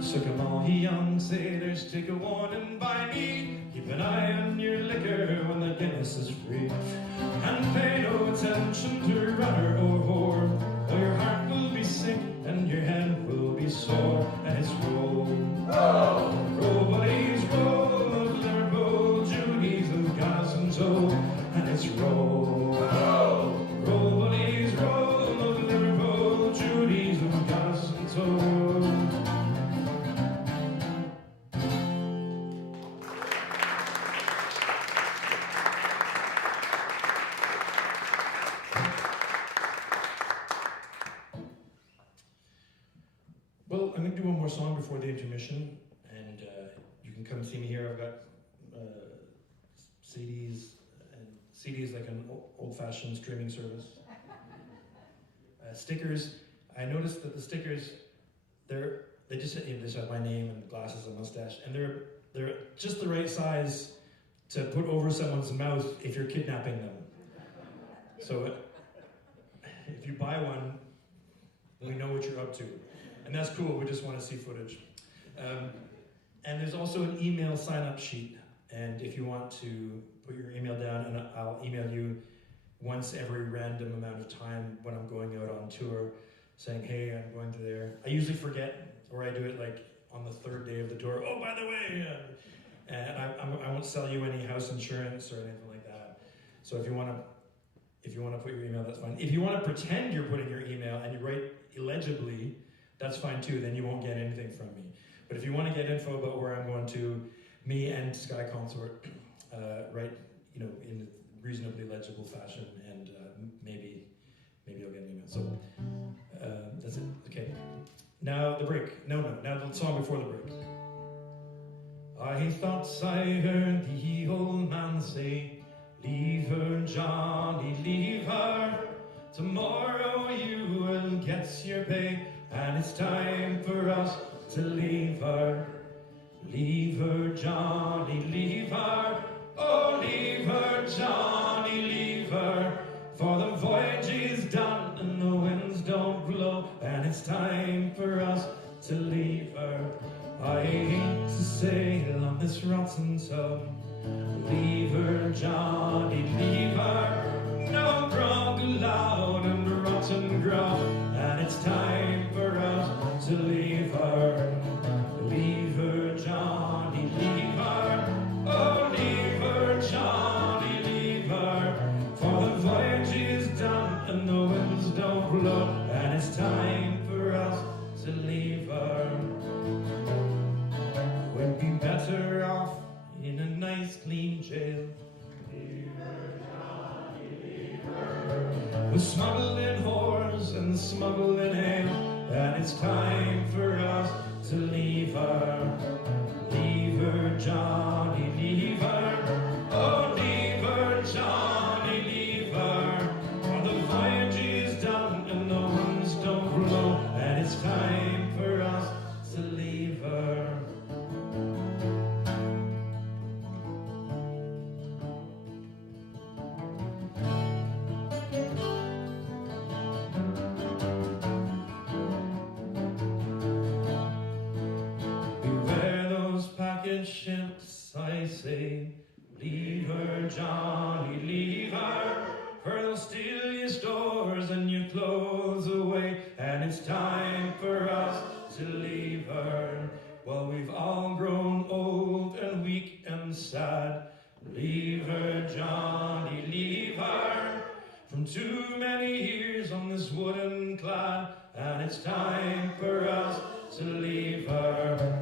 So come all ye young sailors, take a warning by me. Keep an eye on your liquor when the Guinness is free, and pay no attention to runner or whore, or your heart will be sick and your head will be sore. And it's roll, roll, roll, bullies, roll, those Liverpool Judies have got us in tow. And it's roll, told. Well, I'm going to do one more song before the intermission, and you can come see me here. I've got CDs, and CDs like an old-fashioned streaming service. Stickers. I noticed that the stickers, they just have my name and glasses and mustache, and they're just the right size to put over someone's mouth if you're kidnapping them. So if you buy one, we know what you're up to. And that's cool, we just want to see footage. And there's also an email sign-up sheet. And if you want to put your email down, and I'll email you once every random amount of time when I'm going out on tour, saying, hey, I'm going to there. I usually forget, or I do it like on the third day of the tour. Oh, by the way, and I won't sell you any house insurance or anything like that. So if you want to put your email, that's fine. If you want to pretend you're putting your email and you write illegibly, that's fine too, then you won't get anything from me. But if you want to get info about where I'm going to, me and Sky Consort, write, in a reasonably legible fashion, and maybe I'll get an email. So that's it. Okay. Now the break. No. Now the song before the break. I thought I heard the old man say, leave her, Johnny, leave her. Tomorrow you will get your pay, and it's time for us to leave her. Leave her, Johnny, leave her. Oh, leave her, Johnny, leave her. For the voyage is done and the winds don't blow, and it's time for us to leave her. I hate to sail on this rotten tub. Leave her, Johnny, leave her. No grog aloud and rotten grub, and it's time for us to leave her. Leave her, Johnny, leave her. Oh, leave her, Johnny, leave her. For the voyage is done and the winds don't blow, and it's time for us to leave her. We'd be better off in a nice clean jail. Leave her, Johnny, leave her. We're smuggling whores and smuggling ale, and it's time for us to leave her. Leave her, Johnny, leave her. Oh, leave her, Johnny, leave her. For the voyage is done and the winds don't blow, and it's time for us to leave her. Ships, I say, leave her, Johnny, leave her. For they'll steal your stores and your clothes away, and it's time for us to leave her. Well, we've all grown old and weak and sad. Leave her, Johnny, leave her. From too many years on this wooden clod, and it's time for us to leave her.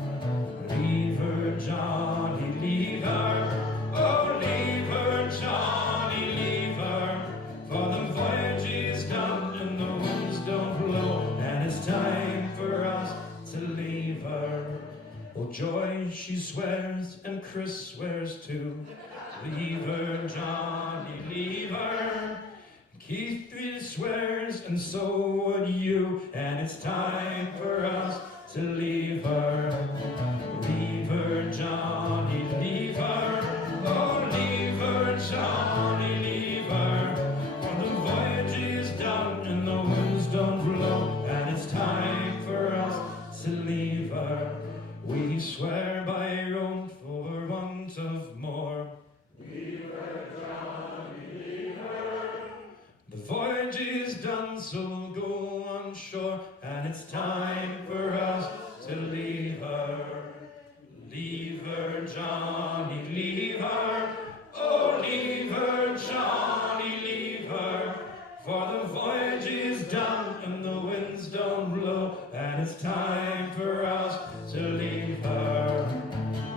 Leave her, Johnny, leave her. Oh, leave her, Johnny, leave her. For the voyage is done and the winds don't blow, and it's time for us to leave her. Oh, Joy, she swears, and Chris swears too. Leave her, Johnny, leave her. Keith swears, and so would you, and it's time for us to leave her. Leave her, Johnny, leave her. Oh, leave her, Johnny, leave her. For the voyage is done and the winds don't blow, and it's time for us to leave her. We swear by our oath for want of more. Leave her, Johnny, leave her. The voyage is done, so we'll go on shore, and it's time for us to leave her. Leave her, Johnny, leave her. Oh, leave her, Johnny, leave her. For the voyage is done and the winds don't blow, and it's time for us to leave her.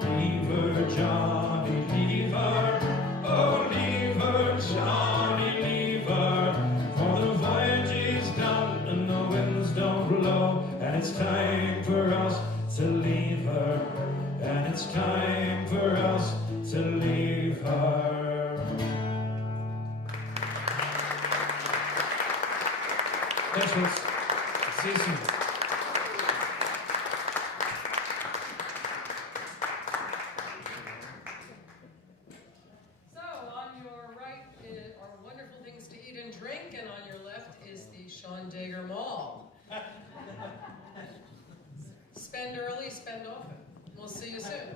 Leave her, Johnny, leave her. Oh, leave her, Johnny, leave her. For the voyage is done and the winds don't blow. And it's time for us to leave her. And it's time for us to leave her. Thanks, folks. See you soon. So, on your right are wonderful things to eat and drink, and on your left is the Seán Dagher Mall. Spend early, spend often. We'll see you soon.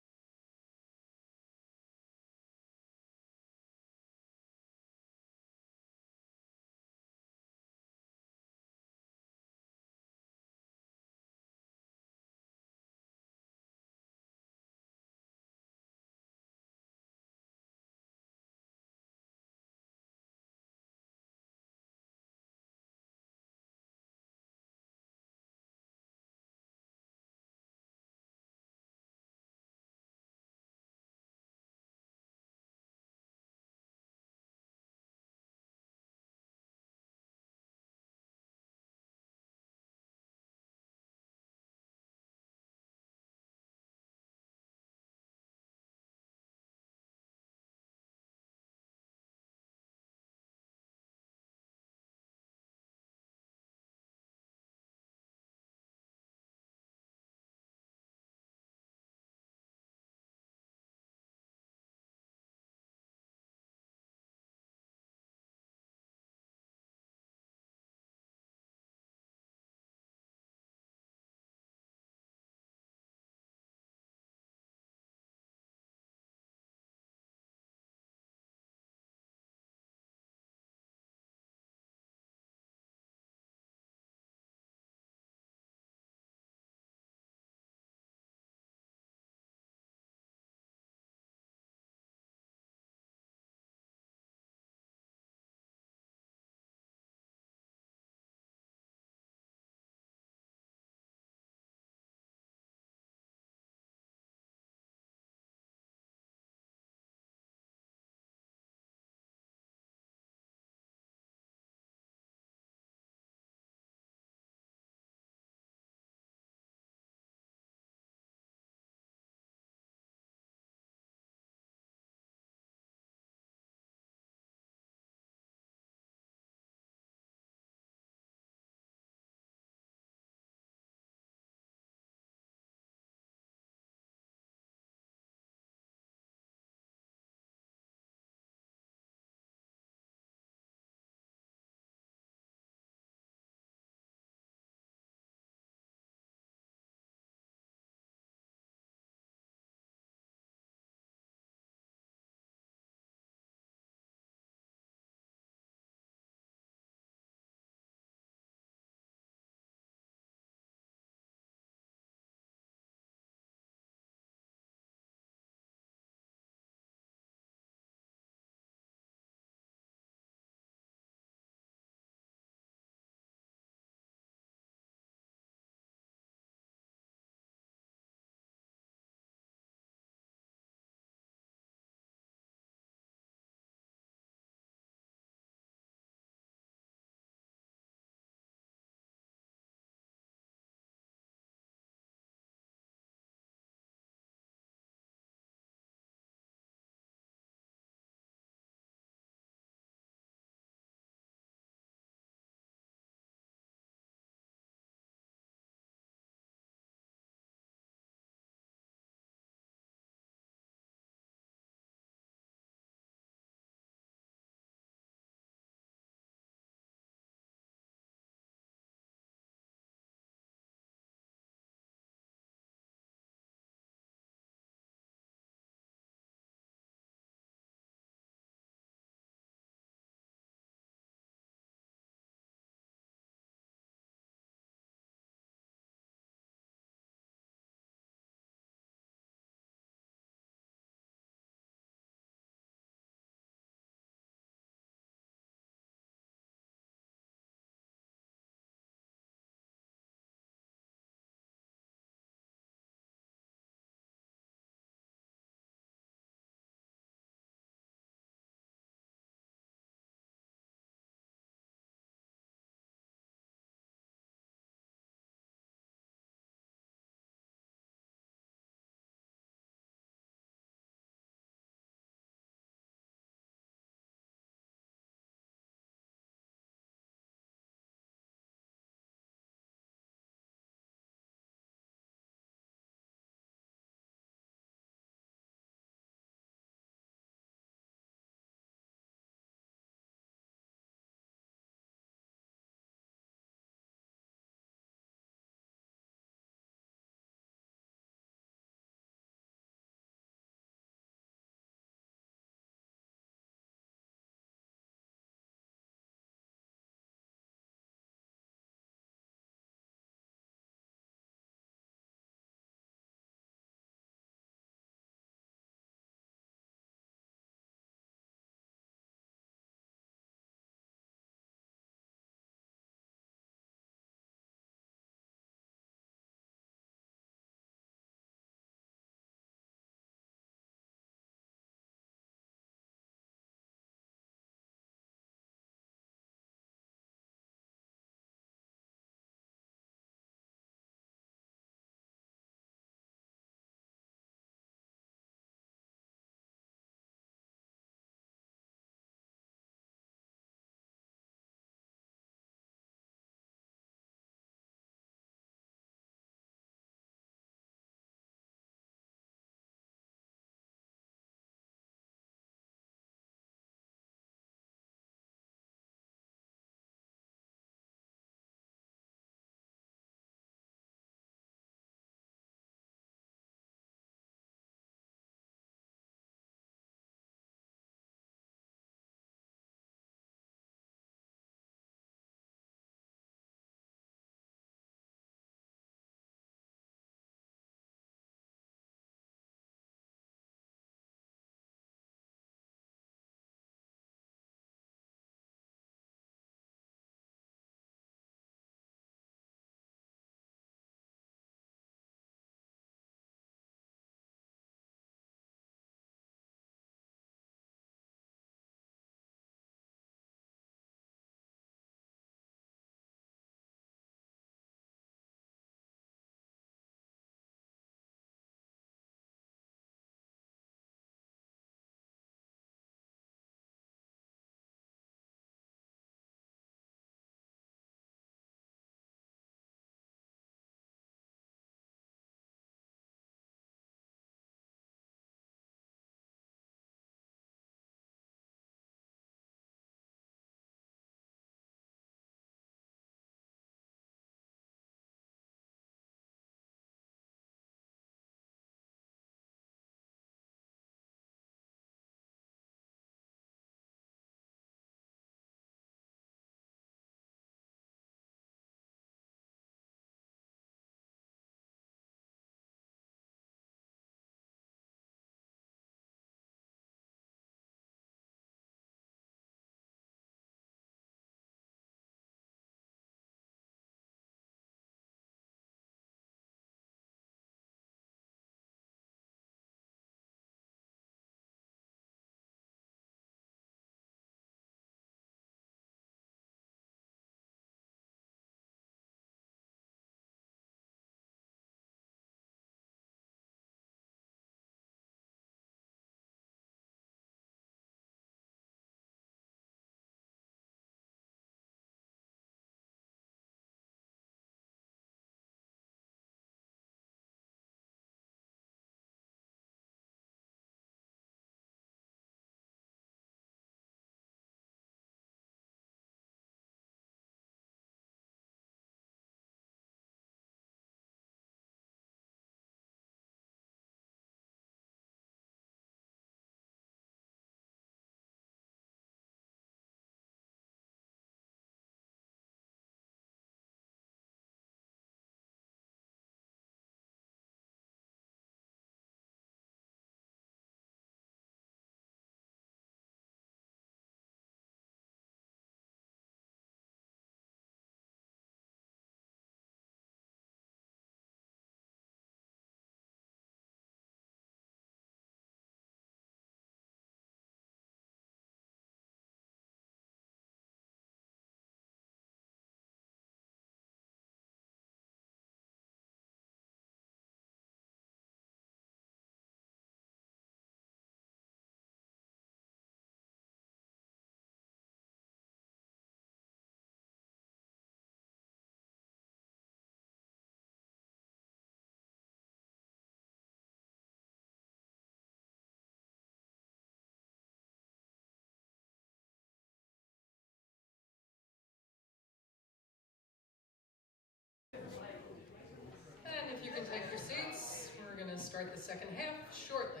start the second half shortly.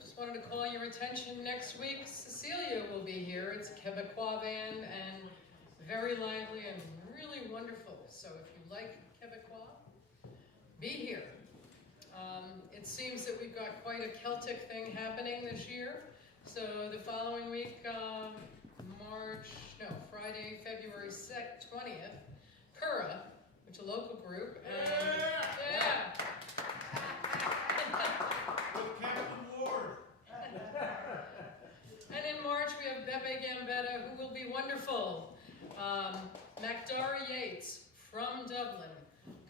Just wanted to call your attention next week. Cecilia will be here. It's a Quebecois band and very lively and really wonderful. So if you like Quebecois, be here. It seems that we've got quite a Celtic thing happening this year. So the following week, Friday, February 20th, Cura, which is a local group. And, yeah. With Captain Ward. And in March, we have Bebe Gambetta, who will be wonderful. Macdara Yates from Dublin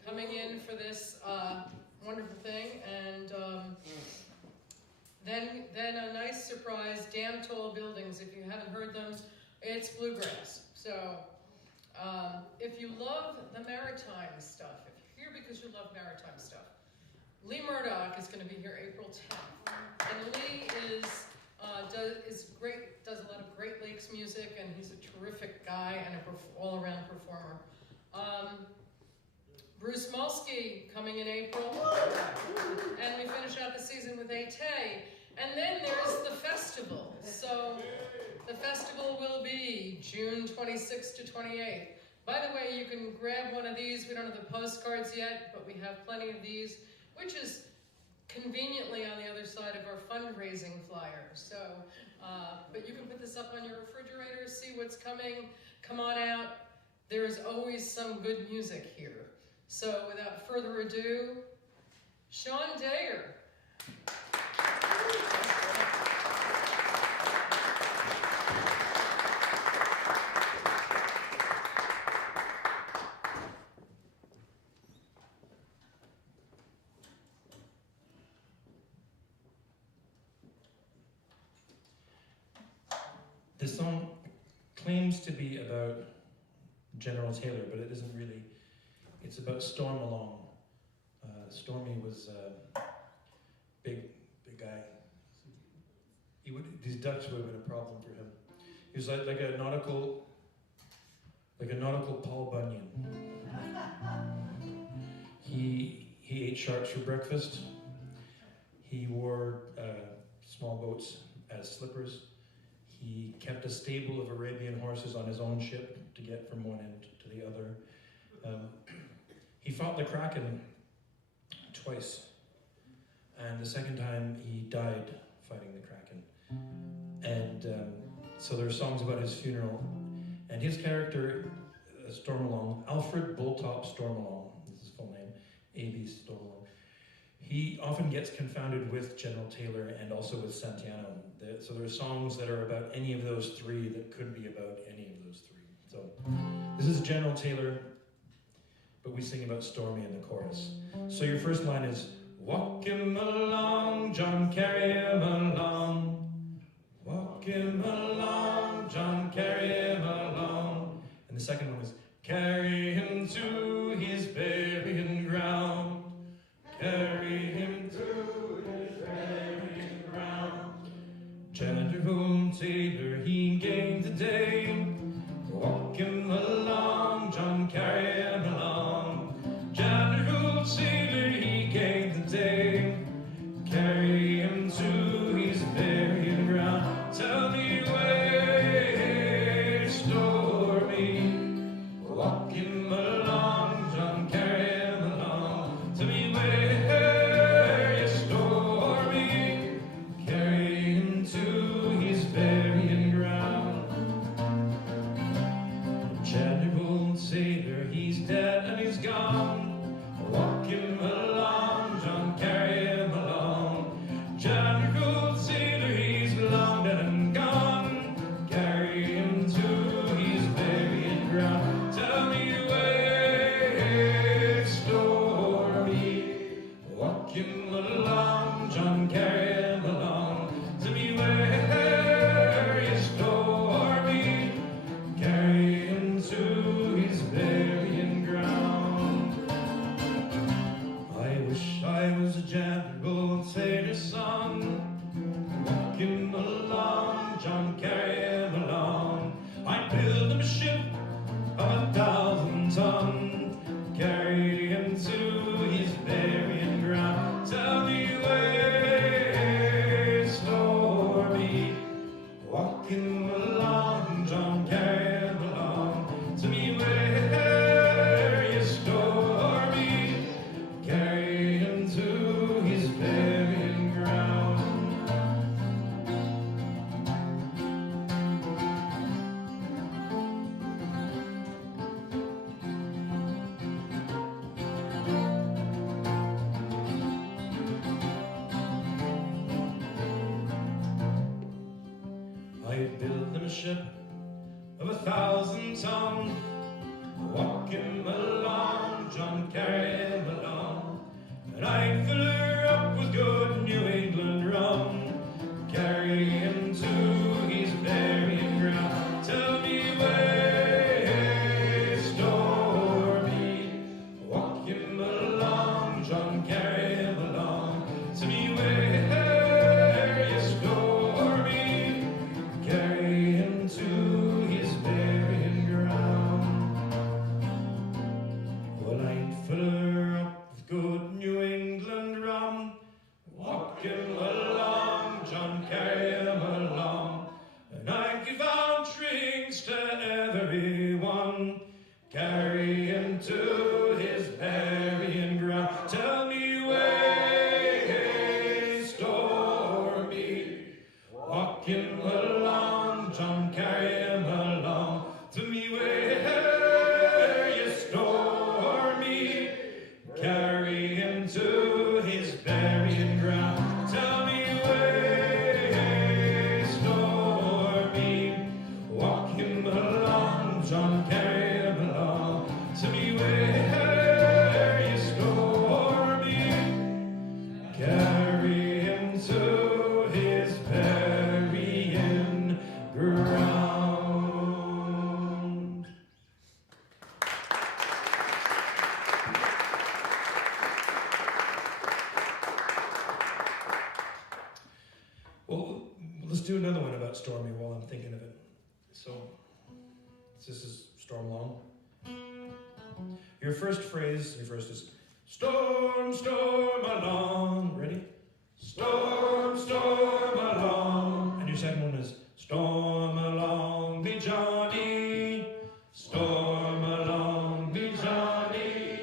coming in for this wonderful thing. And then a nice surprise, Damn Tall Buildings. If you haven't heard them, it's bluegrass. So if you love the Maritime stuff, if you're here because you love Maritime stuff, Lee Murdoch is going to be here April 10th. And Lee is great, does a lot of Great Lakes music, and he's a terrific guy and an all-around performer. Bruce Molsky coming in April. And we finish out the season with Ate. And then there's the festival. So the festival will be June 26th to 28th. By the way, you can grab one of these. We don't have the postcards yet, but we have plenty of these, which is conveniently on the other side of our fundraising flyer. So, but you can put this up on your refrigerator, see what's coming. Come on out. There is always some good music here. So without further ado, Seán Dagher. This song claims to be about General Taylor, but it isn't really. It's about Storm Along. Stormy was a big guy. These ducks would have been a problem for him. He was like a nautical Paul Bunyan. He ate sharks for breakfast. He wore small boats as slippers. He kept a stable of Arabian horses on his own ship to get from one end to the other. He fought the Kraken twice, and the second time he died fighting the Kraken. And so there are songs about his funeral. And his character, Stormalong, Alfred Bulltop Stormalong, this is his full name, A.B. Stormalong, he often gets confounded with General Taylor and also with Santiano. So there are songs that are about any of those three that could be about any of those three. So this is General Taylor, but we sing about Stormy in the chorus. So your first line is, walk him along, John, carry him along. Walk him along, John, carry him along. And the second one is, carry him to his burying ground. Carry him to his burying ground. General Taylor, he gave the day. Walk him along, John, carry him along. General Taylor, he gave the day. Carry him to his burying ground. Tell me where of 1,000 ton. Walk him along, John, carry him along, and I'd fill her up with good New England rum, carry him to his burying ground. Tell me where Stormy, walk him along, John, carry him along. Tell me where you Stormy, carry him to his burying ground. Well, I'd fill her up with good New England rum, walk him along, John, carry him along, and I'd give out drinks to everyone, carry him to his burying ground. Tell me where Stormy, walk him along, John, carry him along. Tell me where you Stormy, carry him to his burying ground. Tell me where Stormy, walk him along, John, carry him along. Tell me where you Stormy, carry him to his burying ground. Well, let's do another one about Stormy while I'm thinking of it. So, this is Storm Long. Your first is storm, storm along. Ready? Storm, storm along. And your second one is storm along me Johnny. Storm along me Johnny.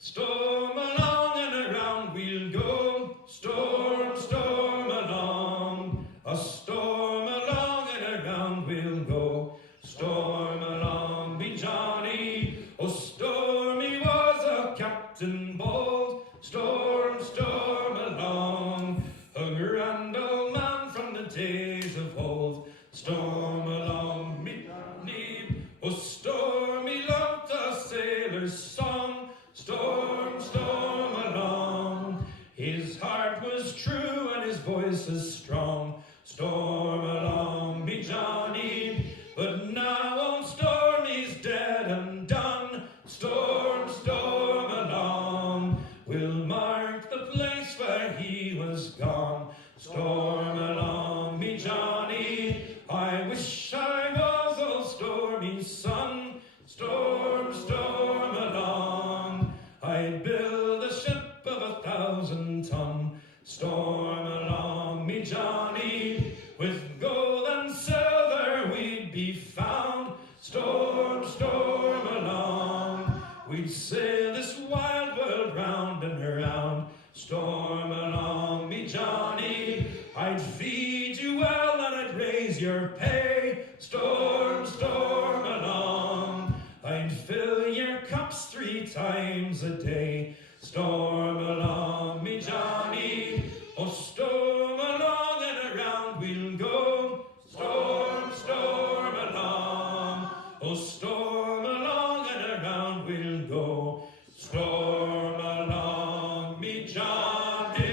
Storm along and around we'll go. Storm, storm along. A storm along and around we'll go. Storm along me Johnny. Oh, Stormy was a captain bold. Storm, storm along. A grand old man from the days of old. Storm along me Johnny. Oh, Stormy loved a sailor's song. Storm, storm along. His heart was true and his voice is strong. Storm along me Johnny. But now old Stormy's dead and done. Storm, storm along. We'll mark the place where he was gone. Storm along me Johnny. I wish I was old Stormy's son. Storm, storm along. I'd build a ship of 1,000 ton. Storm along me Johnny. With gold and silver we'd be found. Storm, storm along. We'd sail this wild world round and round. Storm along me Johnny. I'd feed you well and I'd raise your pay. Storm, storm along. I'd fill your cups 3 times a day. Storm along me Johnny. Oh, storm along and around we'll go. Storm, storm along. Oh, storm along and around we'll go. Storm along me Johnny.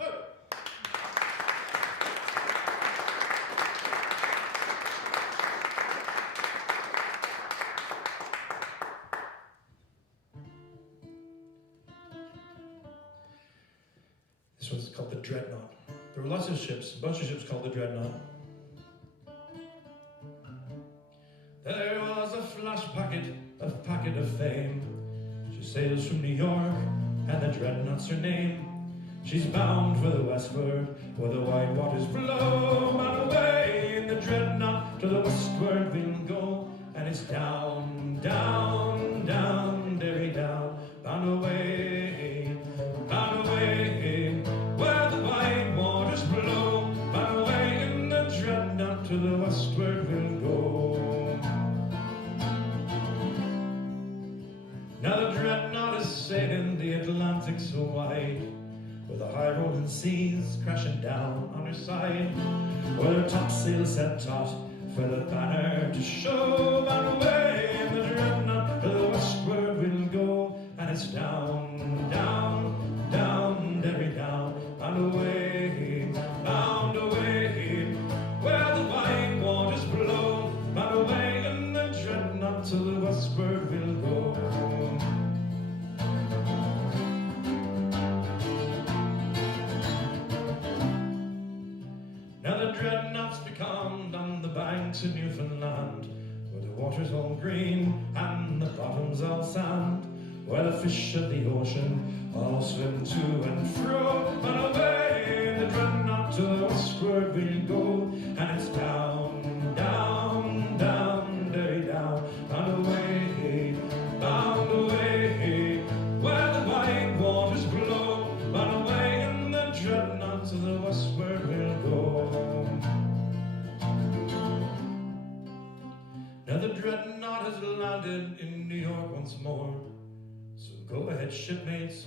Oh. This one's called the Dreadnought. There were lots of ships, a bunch of ships called the Dreadnought. There was a flash packet of fame. She sails from New York, and the Dreadnought's her name. She's bound for the westward, where the wide waters flow. Bound away in the Dreadnought, to the westward we'll go. And it's down, down, down, derry down. Bound away, where the wide waters flow. Bound away in the Dreadnought, to the westward we'll go. Now the Dreadnought is sailing the Atlantic so wide. with the high rolling seas crashing down on her side, with her topsail set taut for the banner to show. Bound away in the dreadnought to the westward we'll go, and it's down, down, down, Derry down, bound away, where the white waters blow, bound away in the dreadnought to the westward we'll go. Now the dreadnought's becalmed on the banks of Newfoundland, where the water's all green and the bottom's all sand, where the fish of the ocean all swim to and fro. And away in the dreadnought to the westward we'll go, and it's down, down, down, Derry down, bound away, where the white waters blow, bound away in the dreadnought to the westward we'll go. Now the dreadnought has landed in New York once more, so go ahead, shipmates,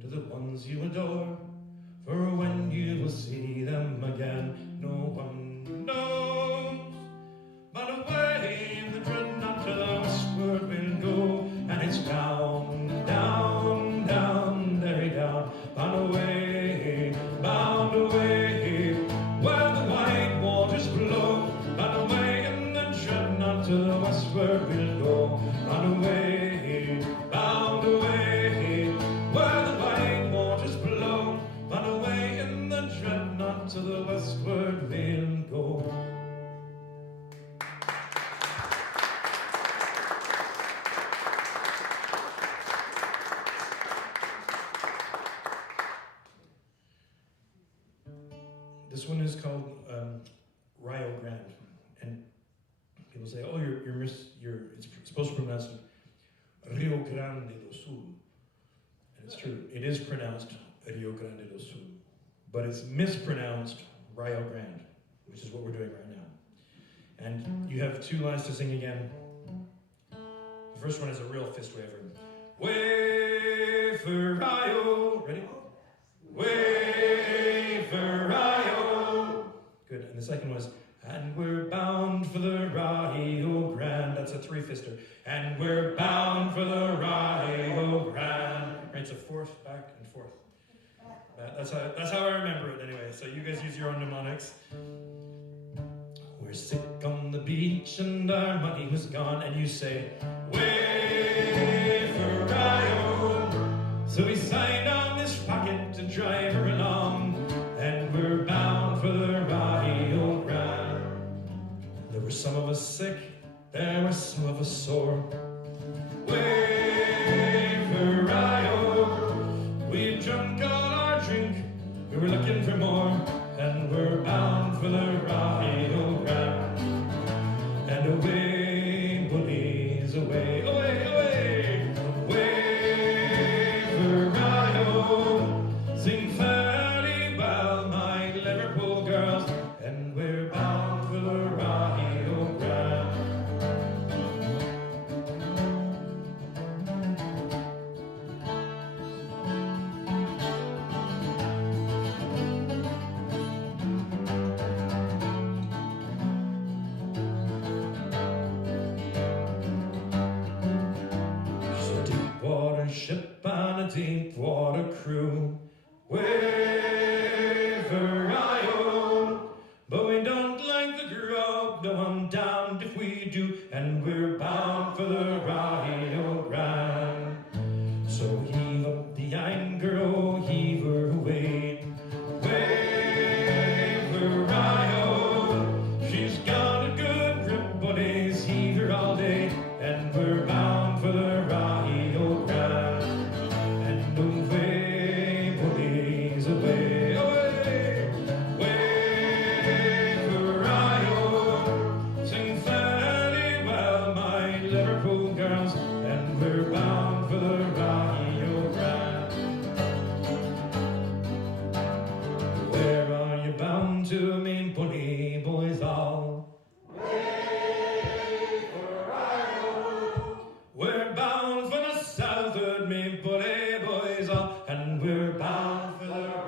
to the ones you adore, for when you will see them again, no one knows. But away in the dreadnought to the westward we'll go, and it's down, down, down, Derry down, bound away, where the white waters blow, bound away in the dreadnought to the westward we'll go, bound away, where the white waters blow, bound away in the dreadnought to the westward we'll go. This one is called Rio Grande, and people say, "Oh, it's supposed to pronounce Rio Grande do Sul," and it's true. It is pronounced Rio Grande do Sul, but it's mispronounced Rio Grande, which is what we're doing right now. And you have two lines to sing again. The first one is a real fist waver. Wave for Rio. Ready? Wave for Rio. Good. And the second was, and we're bound for the Rio Grande. That's a three-fister. And we're bound for the Rio Grande. Right, so fourth, back, and forth. That's how I remember it anyway. So you guys use your own mnemonics. We're sick on the beach and our money was gone, and you say, wave for Rio. So we signed on this pocket to drive her along, and we're bound for the Rio Grande. There were some of us sick, there were some of us sore. Wave for Rio. We drunk all our drink, we were looking for more, and we're bound for the Rio Grande. And away, bullies, away, away, away, away for Rio. Sing fairly well, my Liverpool girls, and we're bound for the Rio Grande. Ship on a deep water crew, wave for Rio. But we don't like the grub, no, I'm damned if we do, and we're bound for the Rio Grande. So heave up the anchor, oh, heave her away. Wave for Rio. She's got a good grip, buddies, heave her all day, and we're bound for the Rio Grande. To me, bully boys all. Wave for Rio. We're bound for the southward, me bully boys all, and we're bound for the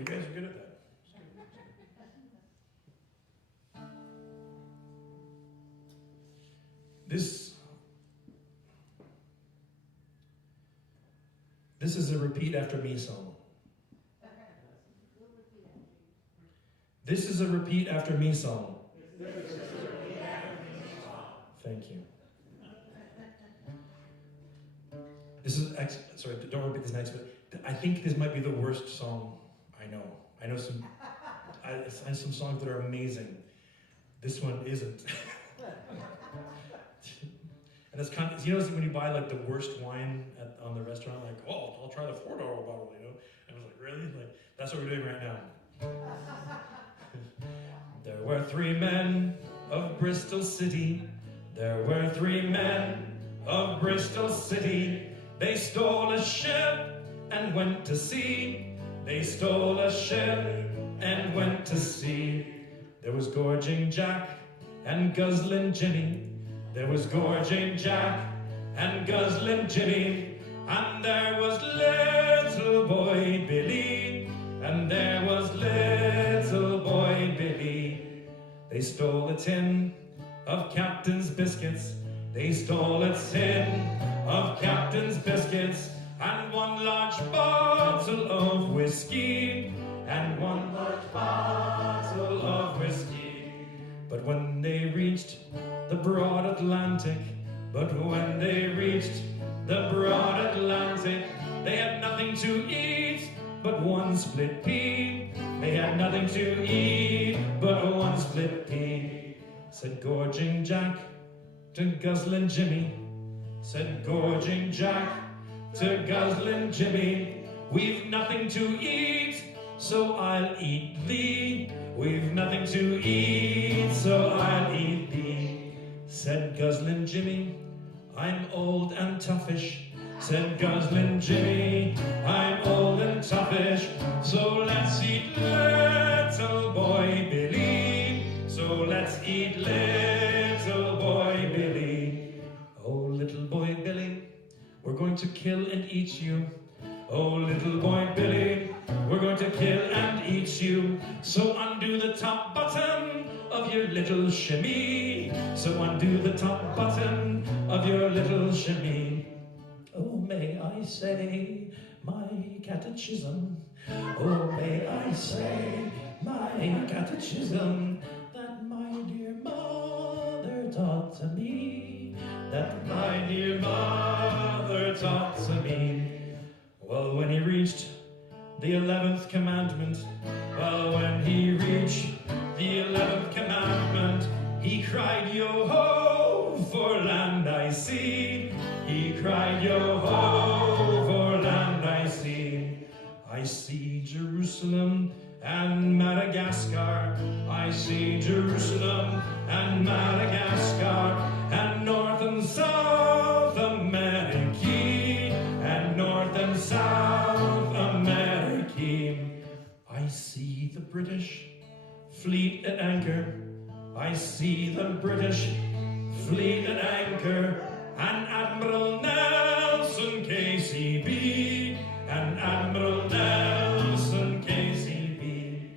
You guys are good at that. This is a repeat after me song. This is a repeat after me song. Thank you. This is, sorry, don't repeat this next, but I think this might be the worst song I know. I know some songs that are amazing. This one isn't. And it's kind of, you know, when you buy like the worst wine on the restaurant, like, oh, I'll try the $4 bottle, you know? And I was like, really? Like, that's what we're doing right now. There were 3 men of Bristol City. There were 3 men of Bristol City. They stole a ship and went to sea. They stole a ship and went to sea. There was Gorging Jack and Guzzling Jimmy. There was Gorging Jack and Guzzling Jimmy. And there was little boy Billy. And there was little boy Billy. They stole a tin of Captain's biscuits. They stole a tin of Captain's biscuits. And 1 large bottle of whiskey. And 1 large bottle of whiskey. But when they reached the broad Atlantic, but when they reached the broad Atlantic, they had nothing to eat but 1 split pea. They had nothing to eat but 1 split pea. Said Gorging Jack to Guzzling Jimmy. Said Gorging Jack to Guzzling Jimmy. We've nothing to eat, so I'll eat thee. We've nothing to eat, so I'll eat thee. Said Guzzling Jimmy, I'm old and toughish. Said Guzzling Jimmy, I'm old and toughish. So let's eat little boy Billy. So let's eat little boy Billy. Oh, little boy Billy, we're going to kill and eat you. Oh, little boy Billy, we're going to kill and eat you. So undo the top button of your little shimmy. So undo the top button of your little shimmy. Oh, may I say my catechism. Oh, may I say my catechism. That my dear mother taught to me. That my dear mother taught to me. Well, when he reached the 11th commandment, well, when he reached the 11th commandment, he cried, yo-ho, for land I see. He cried, yo-ho, for land I see. I see Jerusalem and Madagascar. I see Jerusalem and Madagascar, and North and South America, and North and South America. I see the British fleet at anchor. I see the British fleet at anchor, and Admiral Nelson KCB, and Admiral Nelson KCB.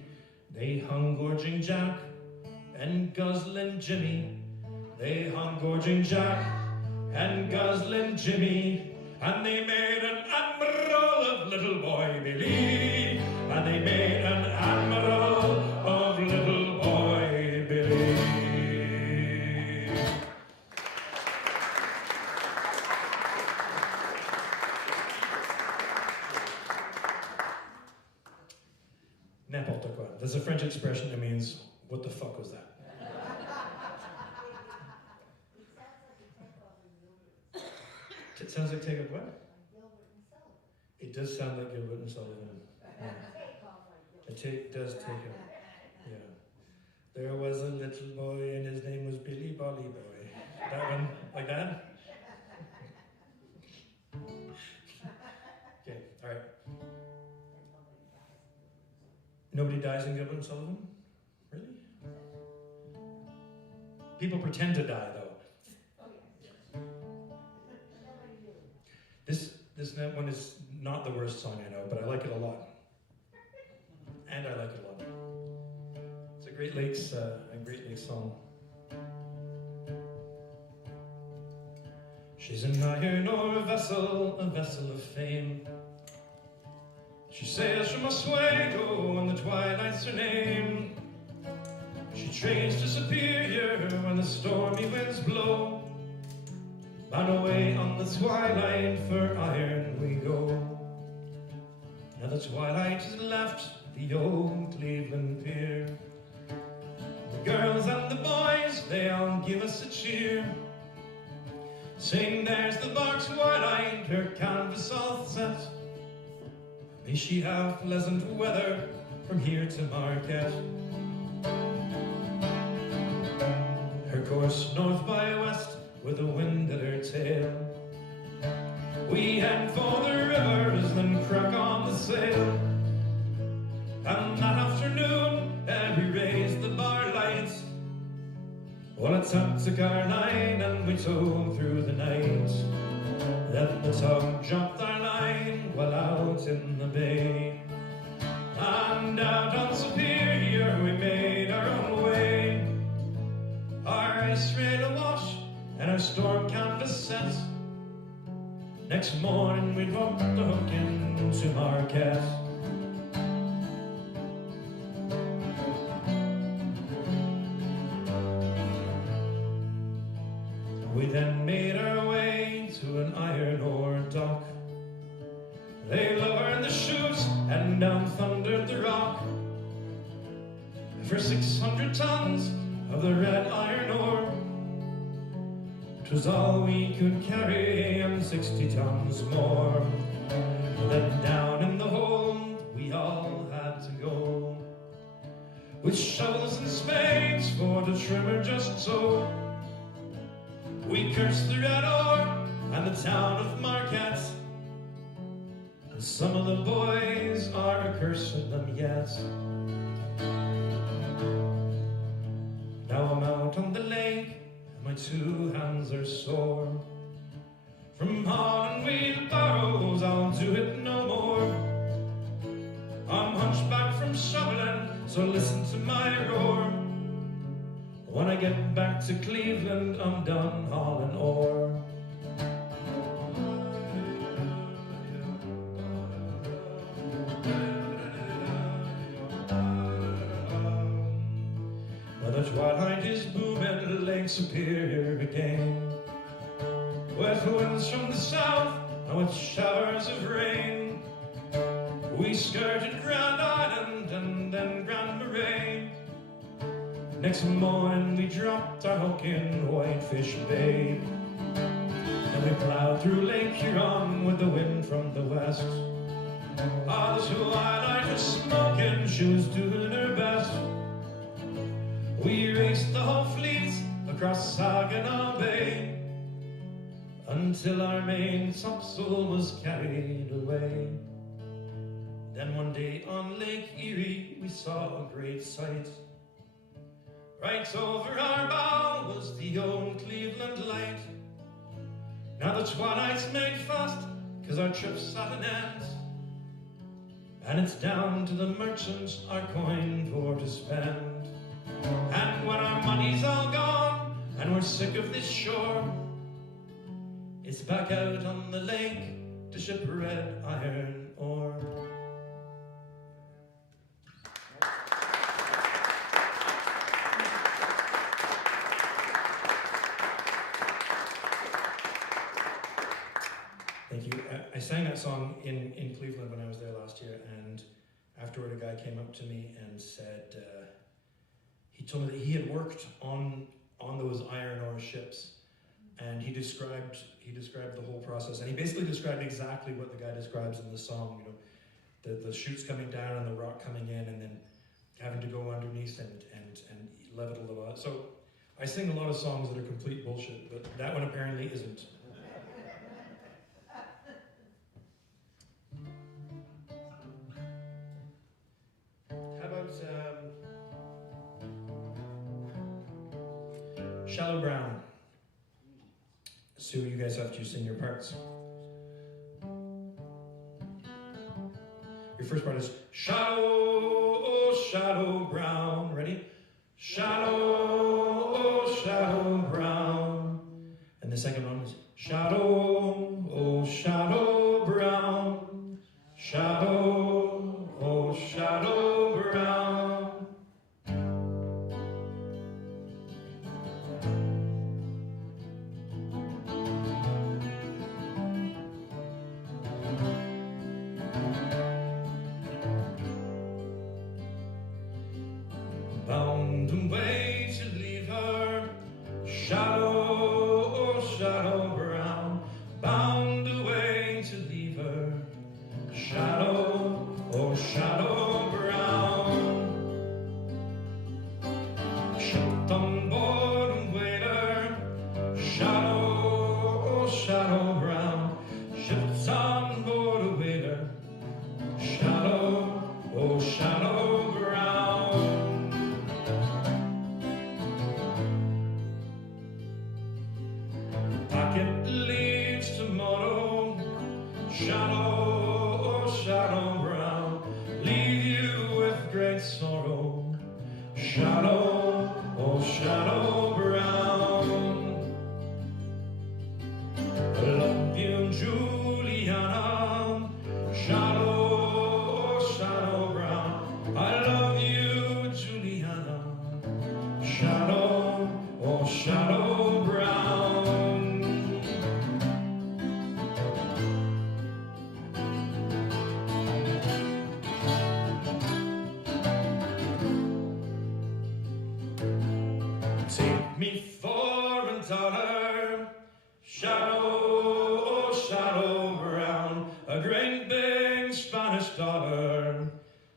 They hung Gorging Jack and Guzzling Jimmy. They hung Gorging Jack and Guzzling Jimmy. And they made an admiral of little boy Billy. And they made an admiral of little boy Billy. N'importe quoi. There's a French expression that means, what the fuck was that? It sounds like take up what? It does sound like Gilbert and Sullivan. Yeah. It does take it. Yeah. There was a little boy and his name was Billy Bolly Boy. That one, like that? Okay, all right. Nobody dies in Gilbert and Sullivan? Really? People pretend to die, though. This one is not the worst song I know, but I like it a lot. and I like it a lot. It's a Great Lakes song. She's an iron ore vessel, a vessel of fame. She sails from Oswego, and the twilight's her name. She trains to Superior when the stormy winds blow. Bound away on the twilight, for iron we go. Now the twilight has left the old Cleveland pier. The girls and the boys, they all give us a cheer. Sing, there's the bark twilight, her canvas all set. May she have pleasant weather from here to Marquette. Her course north by west, with the wind at her tail. We head for the rivers, then crack on the sail. And that afternoon, we raised the bar lights. Well, it took our line, and we towed through the night. Then the tug dropped our line while out in the bay. And out on Superior we made our own way. Our ice rail awash and our storm canvas set. Next morning we'd walk the hook into Marquette. We then made our way to an iron ore dock. They lowered the chutes and down thundered the rock. For 600 tons of the red iron ore, 'twas all we could carry, and 60 tons more. Then down in the hold we all had to go, with shovels and spades for the trimmer just so. We cursed the red ore and the town of Marquette, and some of the boys are cursing them yet. Now I'm out on the lake, and my two hands are sore. From hauling wheelbarrows, I'll do it no more. I'm hunchback from shoveling, so listen to my roar. When I get back to Cleveland, I'm done hauling ore. When the twilight is booming, Lake Superior again, with winds from the south and with showers of rain. We skirted Grand Island and then Grand Marais. Next morning we dropped our hook in Whitefish Bay. And we plowed through Lake Huron with the wind from the west. Ah, the twilight was smoking, she was doing her best. We raced the whole fleet across Saginaw Bay, until our main topsail was carried away. Then one day on Lake Erie we saw a great sight. Right over our bow was the old Cleveland light. Now the twilight's made fast, 'cause our trip's at an end, and it's down to the merchants our coin for to spend. And when our money's all gone and we're sick of this shore, it's back out on the lake to ship red iron ore. Thank you. I sang that song in Cleveland when I was there last year, and afterward a guy came up to me and said, he told me that he had worked on those iron ore ships, and he described the whole process, and he basically described exactly what the guy describes in the song, you know, the chutes coming down and the rock coming in, and then having to go underneath and level it a little out. So I sing a lot of songs that are complete bullshit, but that one apparently isn't. How about Shallow Brown? Sue, you guys have to sing your parts. Your first part is shallow shadow brown. Ready? Shadow, oh, shadow brown. And the second one is shadow, oh, shadow brown. Shadow, oh, shadow brown. Bound away to leave her, shadow, oh, shadow brown. Bound away to leave her, shadow, oh, shadow brown. Shipped on board a whaler, shadow, oh, shadow brown. Shipped on board a whaler, shadow, oh, shadow brown. Packet leaves tomorrow, shadow, oh, shadow brown. Leave you with great sorrow, shadow, oh, shadow brown. I love you, Juliana, shadow, oh, shadow brown. I love you, Juliana, shadow, oh, shadow brown. Take me for a dollar, shadow, oh, shadow brown. A great big Spanish dollar,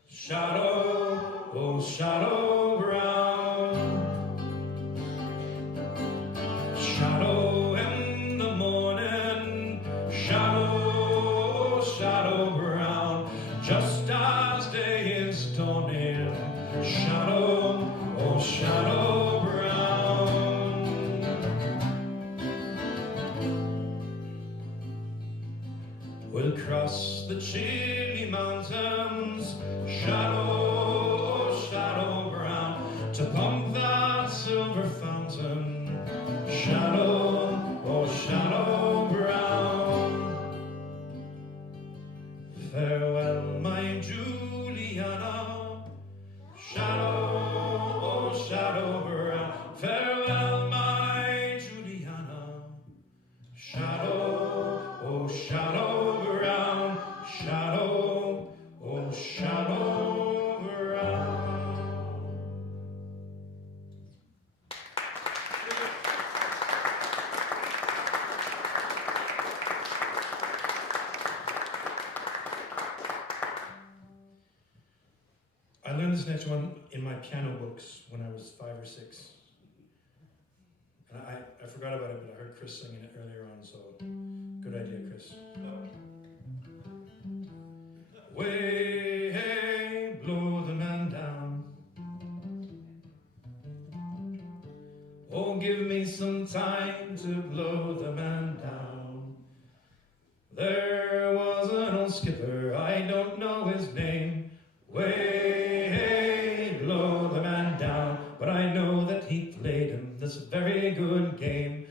shadow, oh, shadow brown. Shadow in the morning, shadow, oh, shadow brown. Just as day is dawning, shadow, oh, shadow brown. We'll cross the Chili Mountains, shadow, oh, shadow brown, to pump that silver fountain, shadow, oh, shadow brown. Farewell, my Juliana, shadow, oh, shadow brown. Farewell, my Juliana, shadow, oh, shadow brown. Shadow, oh, shadow brown. I learned this next one in my piano books when I was 5 or 6. And I forgot about it, but I heard Chris singing it earlier on, so good idea, Chris. Way, hey, blow the man down. Oh, give me some time to blow the man down. There was an old skipper, I don't know his name. Way, hey, blow the man down. But I know that he played him this very good game.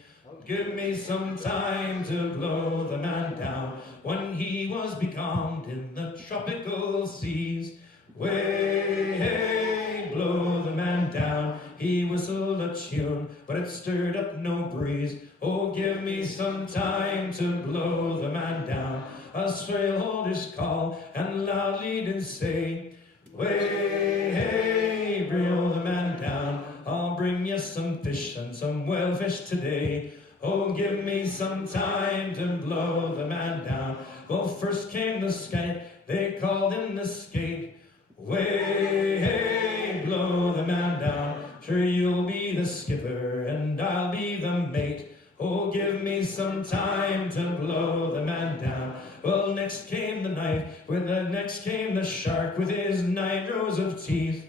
Give me some time to blow the man down. When he was becalmed in the tropical seas, way, hey, blow the man down. He whistled a tune, but it stirred up no breeze. Oh, give me some time to blow the man down. A swale holders call and loudly did say, way, hey, blow the man down. I'll bring you some fish and some whalefish today. Oh, give me some time to blow the man down. Well, first came the skate, they called him the skate. Way, hey, blow the man down. Sure, you'll be the skipper and I'll be the mate. Oh, give me some time to blow the man down. Well, next came the knife, next came the shark with his 9 rows of teeth.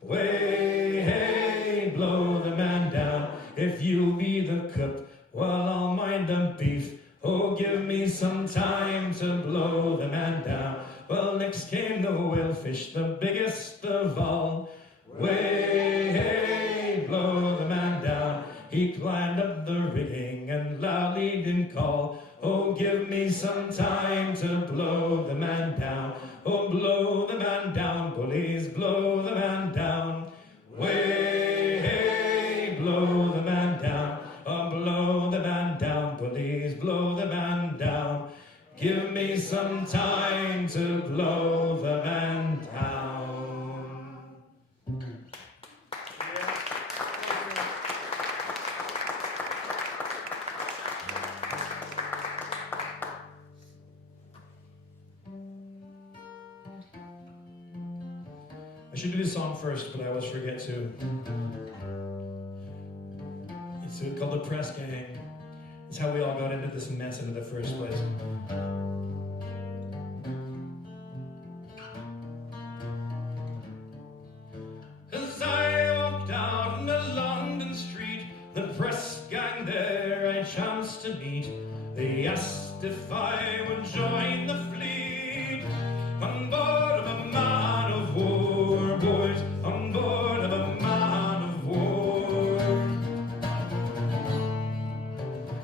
Way, hey, blow the man down. If you'll be the cook, well, I'll mind the beef. Oh, give me some time to blow the man down. Well, next next came the whalefish, the biggest of all. Way, hey, blow the man down. He climbed up the rigging and loudly did call, oh, give me some time to blow the man down. Oh, blow the man down, bullies, blow the man down. Way, hey, blow the man down. Oh, blow the man down, bullies, blow the man down. Give me some time to blow the man down. I should do this song first, but I always forget to. It's called The Press Gang. It's how we all got into this mess in the first place. As I walked out in a London street, the press gang there I chanced to meet. They asked if I would join the fleet on board of a man of war, boys, on board of a man of war.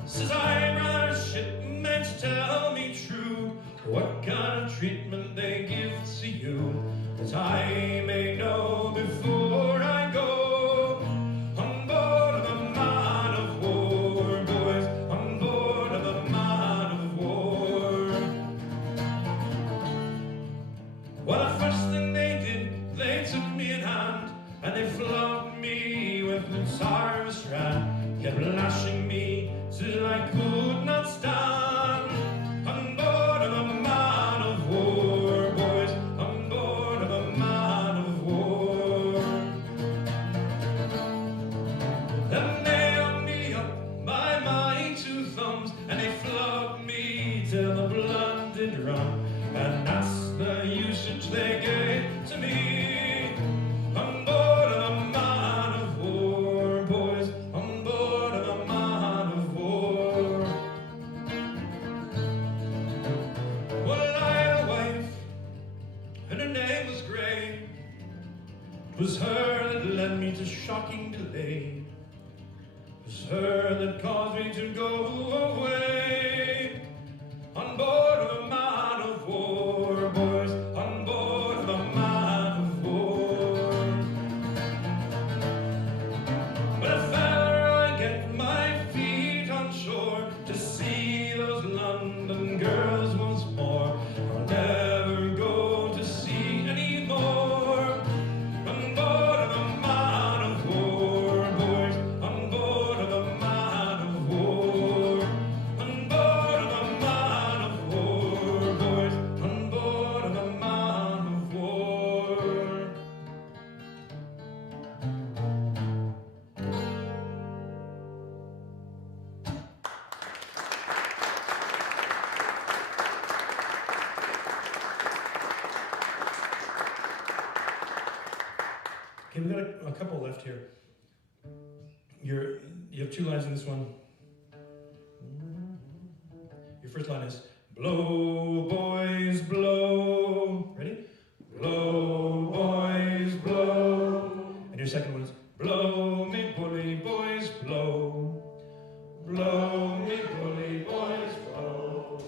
Says I, brother shipmates, tell me true, what kind of treatment they give to you, that I may know before I go on board of a man of war, boys, on board of a man of war. Well, the first thing they did, they took me in hand, and they flogged me with the tar of a strand, kept lashing me till I could not stand. On board of a man of war, boys, on board of a man of war. Then they hung me up by my two thumbs, and they flogged me till the blood did run, and that's the usage they gave to me. On board of a man of war, boys, on board of a man of war. Well, I had a wife, and her name was Grey. It was her that led me to shocking delay. It was her that caused me to go away. On board of a man of war, boys, on board of a man of war. But if ever I get my feet on shore to see those London girls once more, I'll never go to sea anymore. On board of a man of war, boys, on board of a man of war. On board of a man of war, boys, on board of a man of war. Okay, we got a couple left here. You have two lines in this one. Your first line is blow, boys, blow. Ready? Blow, boys, blow. And your second one is blow me, bully boys, blow. Blow me, bully boys, blow.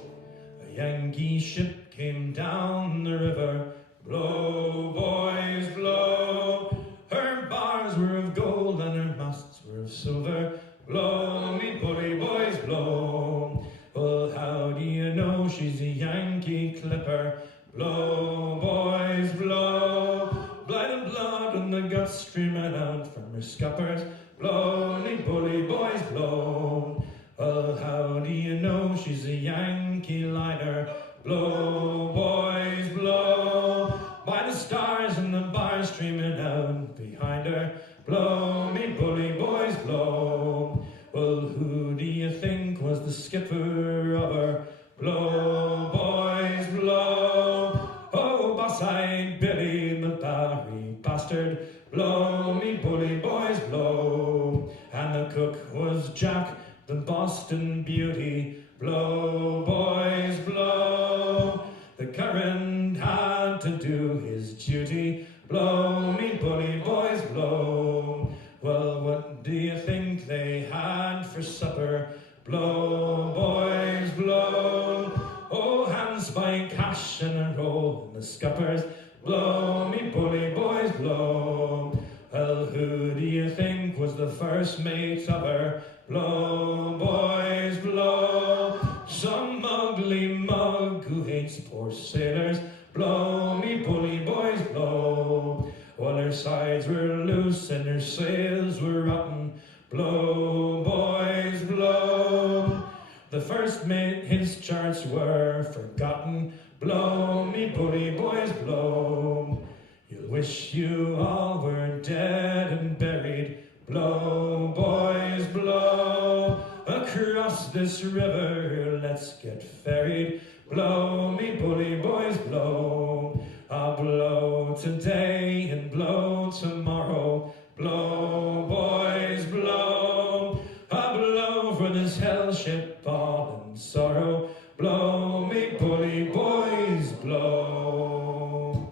A Yankee ship came down the river. Blow, boys, blow. Her bars were of gold and her masts were of silver. Blow me, bully boys, blow. Well, how do you know she's a Yankee clipper? Blow, boys, blow. Blood and blood and the guts streaming out from her scuppers. Blow me, bully boys, blow. Well, how do you know she's a Yankee liner? Blow, boys, blow. By the stars and the bars streaming out behind her. Blow me, bully boys, blow. Well, who do you think was the skipper of her? Blow, boys, blow. Oh, boss-eyed Billy, the Barry bastard. Blow me, bully boys, blow. And the cook was Jack, the Boston beauty. Blow, boys, blow. The current had to to do his duty. Blow, me bully boys, blow. Well, what do you think they had for supper? Blow, boys, blow. Oh, hands buying cash and a roll in the scuppers. Blow, me bully boys, blow. Well, who do you think was the first mate of her? Blow, boys, blow. Some ugly mug who hates poor sailors. Blow, me bully boys, blow. Well, her sides were loose and her sails were rotten. Blow, boys, blow. The first mate, his charts were forgotten. Blow, me bully boys, blow. You'll wish you all were dead and buried. Blow, boys, blow. Across this river, let's get ferried. Blow, me bully boys, blow. I'll blow today and blow tomorrow. Blow, boys, blow. I'll blow for this hell ship all in sorrow. Blow, me bully boys, blow.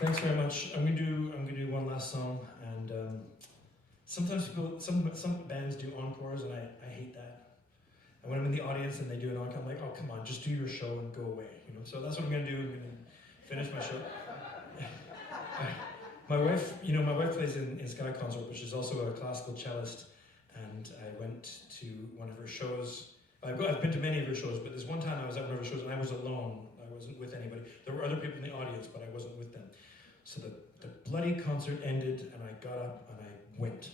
Thanks very much. I'm gonna do one last song, and sometimes some bands do encores, and I hate that. And when I'm in the audience and they do an encore, I'm like, oh come on, just do your show and go away, you know. So that's what I'm gonna do. I'm gonna finish my show. My wife plays in Sky Consort, but she's also a classical cellist, and I went to one of her shows. I've been to many of her shows, but there's one time I was at one of her shows and I was alone. I wasn't with anybody. There were other people in the audience, but I wasn't with them. So the bloody concert ended, and I got up and I went.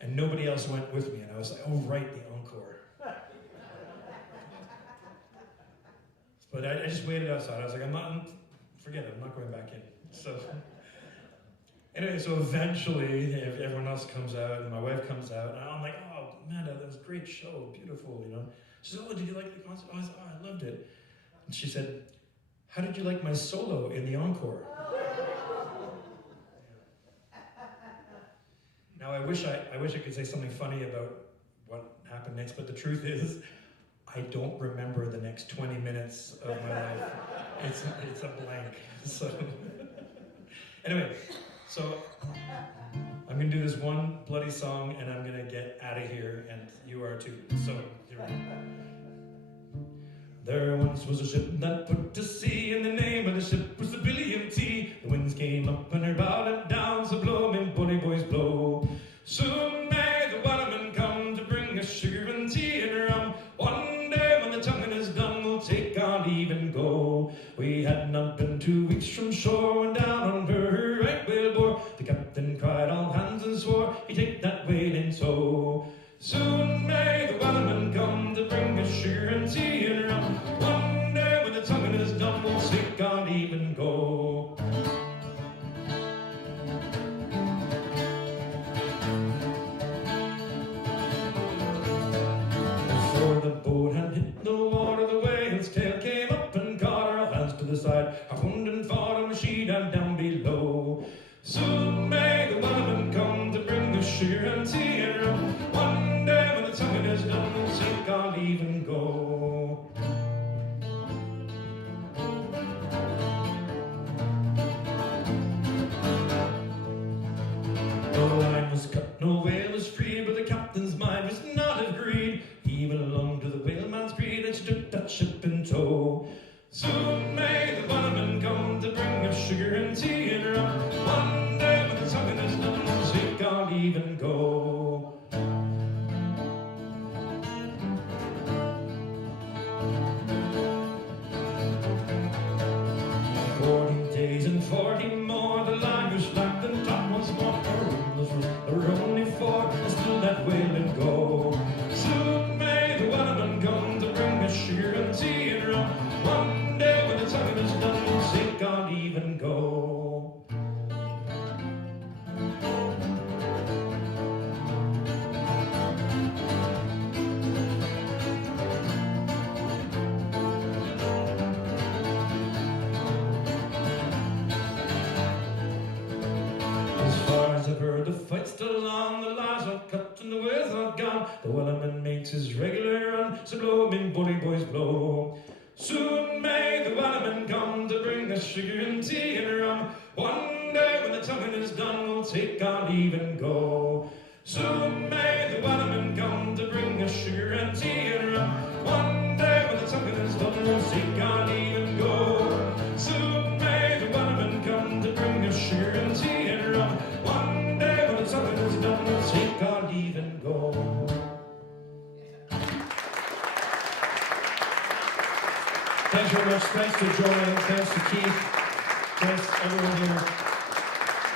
And nobody else went with me, and I was like, oh right, the encore. But I just waited outside. I was like, forget it, I'm not going back in. So anyway, so eventually everyone else comes out, and my wife comes out, and I'm like, oh man, that was a great show, beautiful, you know. She said, oh, did you like the concert? I said, oh, I loved it. And she said, how did you like my solo in the encore? Now I wish I could say something funny about what happened next, but the truth is, I don't remember the next 20 minutes of my life. It's a blank. So anyway, so I'm gonna do this one bloody song, and I'm gonna get out of here, and you are too. So here we go. There once was a ship that put to sea, and the name of the ship was the Billy of Tea. The winds came up and her bow went down, so blow, me bully boys, blow. Soon may the waterman come to bring us sugar and tea and rum. One day when the tonguing is done, we'll take our leave and go. We had not been 2 weeks from shore when down on her right whale bore. The captain cried all hands and swore he'd take that whale in tow. Soon may the waterman come to bring us sugar and tea and rum. One day when the tonguing is done, we'll take our leave and go. Before the boat had hit the water, the whale's tail came up and caught her, hands to the side, harpooned and fought, and she died down below. Soon may the waterman come to bring us sugar and tea and rum. One day sugar's not gone. The wellerman makes his regular run, so blow, big bully boys, blow. Soon may the wellerman come to bring us sugar and tea and rum. One day when the tonguing is done, we'll take our leave and go. Soon may the wellerman come to bring us sugar and tea and rum. One day when the tonguing is done, we'll take our leave and go. Soon may the wellerman come to bring us sugar and tea and rum. One day when the tonguing is done, we'll take our leave and go. Thanks very much. Thanks to Joanne. Thanks to Keith. Thanks to everyone here.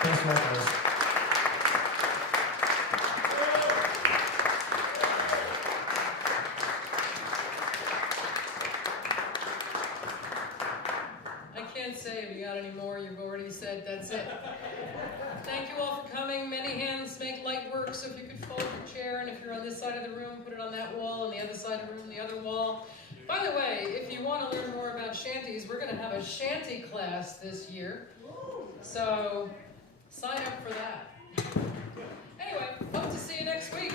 Thanks a lot, guys. I can't say if you got any more. You've already said that's it. Thank you all for coming. Many hands make light work, so if you could fold your chair, and if you're on this side of the room, put it on that wall, and the other side of the room, the other wall. By the way, if you want to learn more about shanties, we're going to have a shanty class this year. So sign up for that. Anyway, hope to see you next week.